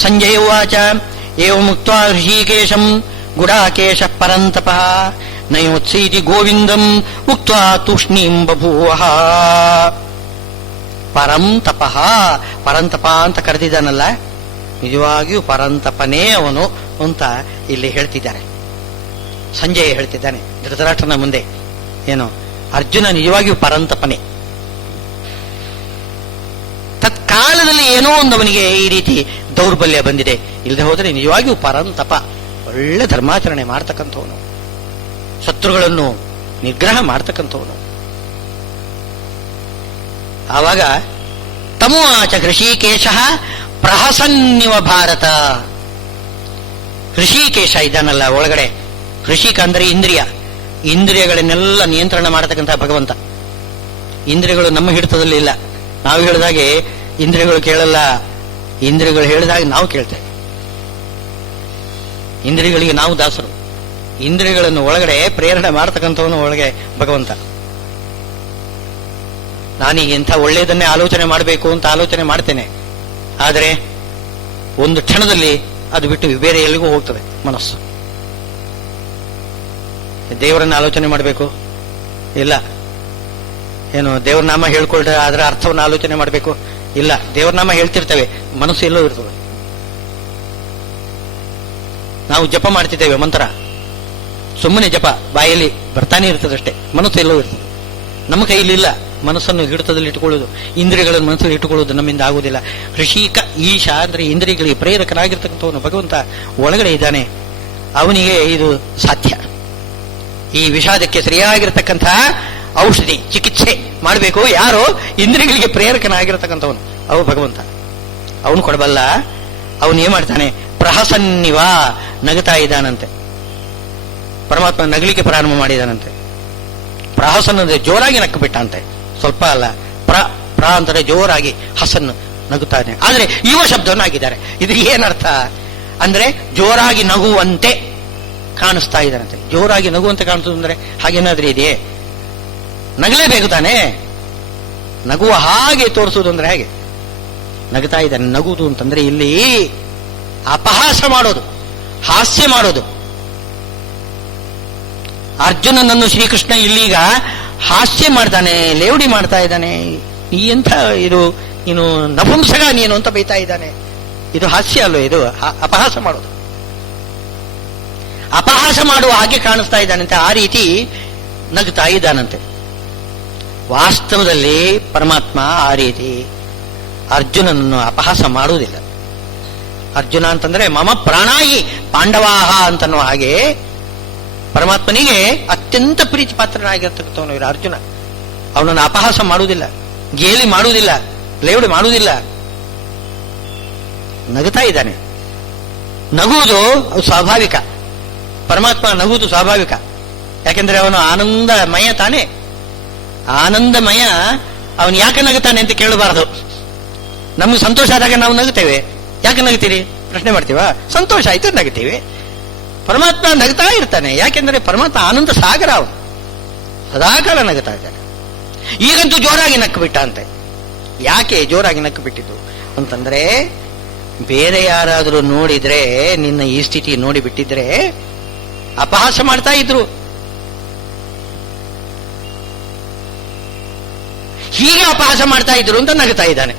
ಸಂಜಯ ಉವಾಚ ಏವಂ ಮುಕ್ತ್ವಾ ಋಷಿಕೇಶಂ ಗುಡಾಕೇಶ ಪರಂತಪಃ ನಯೋತ್ಸೀತಿ ಗೋವಿಂದಂ ಉಕ್ತ್ವಾ ತೂಷ್ಣೀಂ ಬಭೂವಃ. ಪರಂತಪಃ, ಪರಂತಪ ಅಂತ ಕರೆದಿದ್ದಾನಲ್ಲ, ನಿಜವಾಗಿಯೂ ಪರಂತಪನೇ ಅವನು ಅಂತ ಇಲ್ಲಿ ಹೇಳ್ತಿದ್ದಾರೆ. ಸಂಜಯ ಹೇಳ್ತಿದ್ದಾನೆ ಧೃತರಾಷ್ಟ್ರನ ಮುಂದೆ, ಏನು ಅರ್ಜುನ ನಿಜವಾಗಿಯೂ ಪರಂತಪನೇ. ತತ್ಕಾಲದಲ್ಲಿ ಏನೋ ಒಂದು ಅವನಿಗೆ ಈ ರೀತಿ ದೌರ್ಬಲ್ಯ ಬಂದಿದೆ, ಇಲ್ಲದೆ ಹೋದರೆ ನಿಜವಾಗಿಯೂ ಪರಂತಪ, ಒಳ್ಳೆ ಧರ್ಮಾಚರಣೆ ಮಾಡ್ತಕ್ಕಂಥವನು, ಶತ್ರುಗಳನ್ನು ನಿಗ್ರಹ ಮಾಡ್ತಕ್ಕಂಥವನು. ಆವಾಗ ತಮುವಾಚ ಹೃಷಿಕೇಶ ಪ್ರಹಸನ್ನಿವ ಭಾರತ. ಹೃಷಿಕೇಶ ಇದ್ದಾನಲ್ಲ ಒಳಗಡೆ, ಹೃಷಿಕ ಅಂದರೆ ಇಂದ್ರಿಯಗಳನ್ನೆಲ್ಲ ನಿಯಂತ್ರಣ ಮಾಡತಕ್ಕಂಥ ಭಗವಂತ. ಇಂದ್ರಿಯಗಳು ನಮ್ಮ ಹಿಡಿತದಲ್ಲಿ ಇಲ್ಲ. ನಾವು ಹೇಳಿದಾಗೆ ಇಂದ್ರಿಯಗಳು ಕೇಳಲ್ಲ, ಇಂದ್ರಿಯಗಳು ಹೇಳಿದಾಗ ನಾವು ಕೇಳ್ತೇವೆ. ಇಂದ್ರಿಯಗಳಿಗೆ ನಾವು ದಾಸರು. ಇಂದ್ರಿಯಗಳನ್ನು ಒಳಗಡೆ ಪ್ರೇರಣೆ ಮಾಡತಕ್ಕಂಥವನು ಒಳಗೆ ಭಗವಂತ. ನಾನೀಗ ಇಂಥ ಒಳ್ಳೆಯದನ್ನೇ ಆಲೋಚನೆ ಮಾಡಬೇಕು ಅಂತ ಆಲೋಚನೆ ಮಾಡ್ತೇನೆ, ಆದರೆ ಒಂದು ಕ್ಷಣದಲ್ಲಿ ಅದು ಬಿಟ್ಟು ಬೇರೆ ಎಲ್ಲಿಗೂ ಹೋಗ್ತದೆ ಮನಸ್ಸು. ದೇವರನ್ನ ಆಲೋಚನೆ ಮಾಡಬೇಕು, ಇಲ್ಲ. ಏನು ದೇವ್ರ ನಾಮ ಹೇಳ್ಕೊಳ್ರೆ ಅದರ ಅರ್ಥವನ್ನು ಆಲೋಚನೆ ಮಾಡಬೇಕು, ಇಲ್ಲ. ದೇವ್ರ ನಾಮ ಹೇಳ್ತಿರ್ತೇವೆ, ಮನಸ್ಸು ಎಲ್ಲೋ ಇರ್ತದೆ. ನಾವು ಜಪ ಮಾಡ್ತಿದ್ದೇವೆ, ಮಂತ್ರ ಸುಮ್ಮನೆ ಜಪ ಬಾಯಲ್ಲಿ ಬರ್ತಾನೆ ಇರ್ತದಷ್ಟೇ, ಮನಸ್ಸು ಎಲ್ಲೋ ಇರ್ತದೆ. ನಮ್ಮ ಕೈಲಿ ಇಲ್ಲ ಮನಸ್ಸನ್ನು ಹಿಡಿತದಲ್ಲಿ ಇಟ್ಟುಕೊಳ್ಳುವುದು, ಇಂದ್ರಿಯಗಳನ್ನು ಮನಸ್ಸಲ್ಲಿ ಇಟ್ಟುಕೊಳ್ಳುವುದು ನಮ್ಮಿಂದ ಆಗುವುದಿಲ್ಲ. ಋಷಿಕ ಈಶ ಅಂದ್ರೆ ಇಂದ್ರಿಯಗಳಿಗೆ ಪ್ರೇರಕನಾಗಿರ್ತಕ್ಕಂಥವನು ಭಗವಂತ ಒಳಗಡೆ ಇದ್ದಾನೆ, ಅವನಿಗೆ ಇದು ಸಾಧ್ಯ. ಈ ವಿಷಾದಕ್ಕೆ ಸರಿಯಾಗಿರ್ತಕ್ಕಂತಹ ಔಷಧಿ ಚಿಕಿತ್ಸೆ ಮಾಡಬೇಕು ಯಾರು? ಇಂದ್ರಿಯಗಳಿಗೆ ಪ್ರೇರಕನಾಗಿರ್ತಕ್ಕಂಥವನು ಅವು ಭಗವಂತ. ಅವನು ಕೊಡಬಲ್ಲ. ಅವನು ಏನ್ ಮಾಡ್ತಾನೆ? ಪ್ರಹಸನ್ನಿವ, ನಗುತ್ತಾ ಇದ್ದಾನಂತೆ. ಪರಮಾತ್ಮ ನಗಲಿಕ್ಕೆ ಪ್ರಾರಂಭ ಮಾಡಿದಾನಂತೆ. ಪ್ರಹಸನ್ ಅಂದ್ರೆ ಜೋರಾಗಿ ನಕ್ಕು ಬಿಟ್ಟಂತೆ, ಸ್ವಲ್ಪ ಅಲ್ಲ. ಪ್ರ ಅಂದರೆ ಜೋರಾಗಿ, ಹಸನ್ ನಗುತ್ತಾನೆ. ಆದ್ರೆ ಯುವ ಶಬ್ದವನ್ನು ಹಾಕಿದ್ದಾರೆ. ಇದು ಏನರ್ಥ ಅಂದ್ರೆ ಜೋರಾಗಿ ನಗುವಂತೆ ಕಾಣಿಸ್ತಾ ಇದ್ದಾನಂತೆ. ಜೋರಾಗಿ ನಗುವಂತೆ ಕಾಣಿಸ್ತದೆ ಅಂದ್ರೆ ಹಾಗೇನಾದ್ರೂ ಇದೆಯೇ? ನಗಲೇಬೇಕು ತಾನೆ. ನಗುವ ಹಾಗೆ ತೋರಿಸುವುದು ಅಂದ್ರೆ ಹೇಗೆ? ನಗುತ್ತಾ ಇದ್ದಾನೆ. ನಗುವುದು ಅಂತಂದ್ರೆ ಇಲ್ಲಿ ಅಪಹಾಸ ಮಾಡೋದು, ಹಾಸ್ಯ ಮಾಡೋದು. ಅರ್ಜುನನನ್ನು ಶ್ರೀಕೃಷ್ಣ ಇಲ್ಲೀಗ ಹಾಸ್ಯ ಮಾಡ್ತಾನೆ, ಲೇವಡಿ ಮಾಡ್ತಾ ಇದ್ದಾನೆ. ಈ ಎಂಥ ಇದು, ನೀನು ನಪುಂಸಕ ನೀನು ಅಂತ ಬೈತಾ ಇದ್ದಾನೆ. ಇದು ಹಾಸ್ಯ ಅಲ್ವೋ? ಇದು ಅಪಹಾಸ ಮಾಡೋದು. ಅಪಹಾಸ ಮಾಡುವ ಹಾಗೆ ಕಾಣಿಸ್ತಾ ಇದ್ದಾನಂತೆ, ಆ ರೀತಿ ನಗುತ್ತಾ ಇದ್ದಾನಂತೆ. ವಾಸ್ತವದಲ್ಲಿ ಪರಮಾತ್ಮ ಆ ರೀತಿ ಅರ್ಜುನನನ್ನು ಅಪಹಾಸ ಮಾಡುವುದಿಲ್ಲ. ಅರ್ಜುನ ಅಂತಂದ್ರೆ ಮಮ ಪ್ರಾಣಾಯಿ ಪಾಂಡವಾಹ ಅಂತನ್ನೋ ಹಾಗೆ ಪರಮಾತ್ಮನಿಗೆ ಅತ್ಯಂತ ಪ್ರೀತಿ ಪಾತ್ರನಾಗಿರ್ತಕ್ಕಂಥವನು ಇವರು ಅರ್ಜುನ. ಅವನನ್ನು ಅಪಹಾಸ ಮಾಡುವುದಿಲ್ಲ, ಗೇಲಿ ಮಾಡುವುದಿಲ್ಲ, ಲೇವಡಿ ಮಾಡುವುದಿಲ್ಲ. ನಗುತ್ತಾ ಇದ್ದಾನೆ. ನಗುವುದು ಸ್ವಾಭಾವಿಕ. ಪರಮಾತ್ಮ ನಗುವುದು ಸ್ವಾಭಾವಿಕ. ಯಾಕೆಂದ್ರೆ ಅವನು ಆನಂದಮಯ ತಾನೇ. ಆನಂದಮಯ. ಅವನು ಯಾಕೆ ನಗುತ್ತಾನೆ ಅಂತ ಕೇಳಬಾರದು. ನಮ್ಗೆ ಸಂತೋಷ ಆದಾಗ ನಾವು ನಗುತ್ತೇವೆ. ಯಾಕೆ ನಗುತ್ತೀರಿ ಪ್ರಶ್ನೆ ಮಾಡ್ತೀವ? ಸಂತೋಷ ಆಯ್ತು ನಗುತ್ತೀವಿ. ಪರಮಾತ್ಮ ನಗುತ್ತಾ ಇರ್ತಾನೆ. ಯಾಕೆಂದ್ರೆ ಪರಮಾತ್ಮ ಆನಂದ ಸಾಗರ, ಅವನು ಸದಾಕಾಲ ನಗುತ್ತಾ ಇದ್ದಾನೆ. ಈಗಂತೂ ಜೋರಾಗಿ ನಕ್ಕು ಬಿಟ್ಟ ಅಂತೆ. ಯಾಕೆ ಜೋರಾಗಿ ನಕ್ಕು ಬಿಟ್ಟಿದ್ದು ಅಂತಂದ್ರೆ, ಬೇರೆ ಯಾರಾದರೂ ನೋಡಿದ್ರೆ, ನಿನ್ನ ಈ ಸ್ಥಿತಿ ನೋಡಿ ಬಿಟ್ಟಿದ್ರೆ ಅಪಹಾಸ ಮಾಡ್ತಾ ಇದ್ರು. ಹೀಗೆ ಅಪಹಾಸ ಮಾಡ್ತಾ ಇದ್ರು ಅಂತ ನಗುತ್ತಾ ಇದ್ದಾನೆ.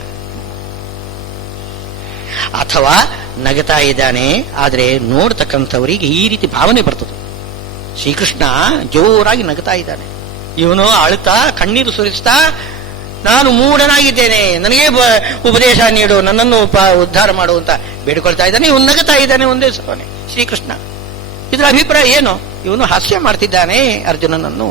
ಅಥವಾ ನಗುತ್ತಾ ಇದ್ದಾನೆ, ಆದ್ರೆ ನೋಡ್ತಕ್ಕಂಥವರಿಗೆ ಈ ರೀತಿ ಭಾವನೆ ಬರ್ತದೆ. ಶ್ರೀಕೃಷ್ಣ ಜೋರಾಗಿ ನಗುತ್ತಾ ಇದ್ದಾನೆ, ಇವನು ಅಳುತ್ತಾ ಕಣ್ಣೀರು ಸುರಿಸ್ತಾ, ನಾನು ಮೂಢನಾಗಿದ್ದೇನೆ, ನನಗೆ ಉಪದೇಶ ನೀಡು, ನನ್ನನ್ನು ಉದ್ಧಾರ ಮಾಡು ಅಂತ ಬೇಡಿಕೊಳ್ತಾ ಇದ್ದಾನೆ. ಇವನು ನಗುತ್ತಾ ಇದ್ದಾನೆ ಒಂದೇ ಸಲನೆ ಶ್ರೀಕೃಷ್ಣ. ಇದರ ಅಭಿಪ್ರಾಯ ಏನು? ಇವನು ಹಾಸ್ಯ ಮಾಡ್ತಿದ್ದಾನೆ ಅರ್ಜುನನನ್ನು.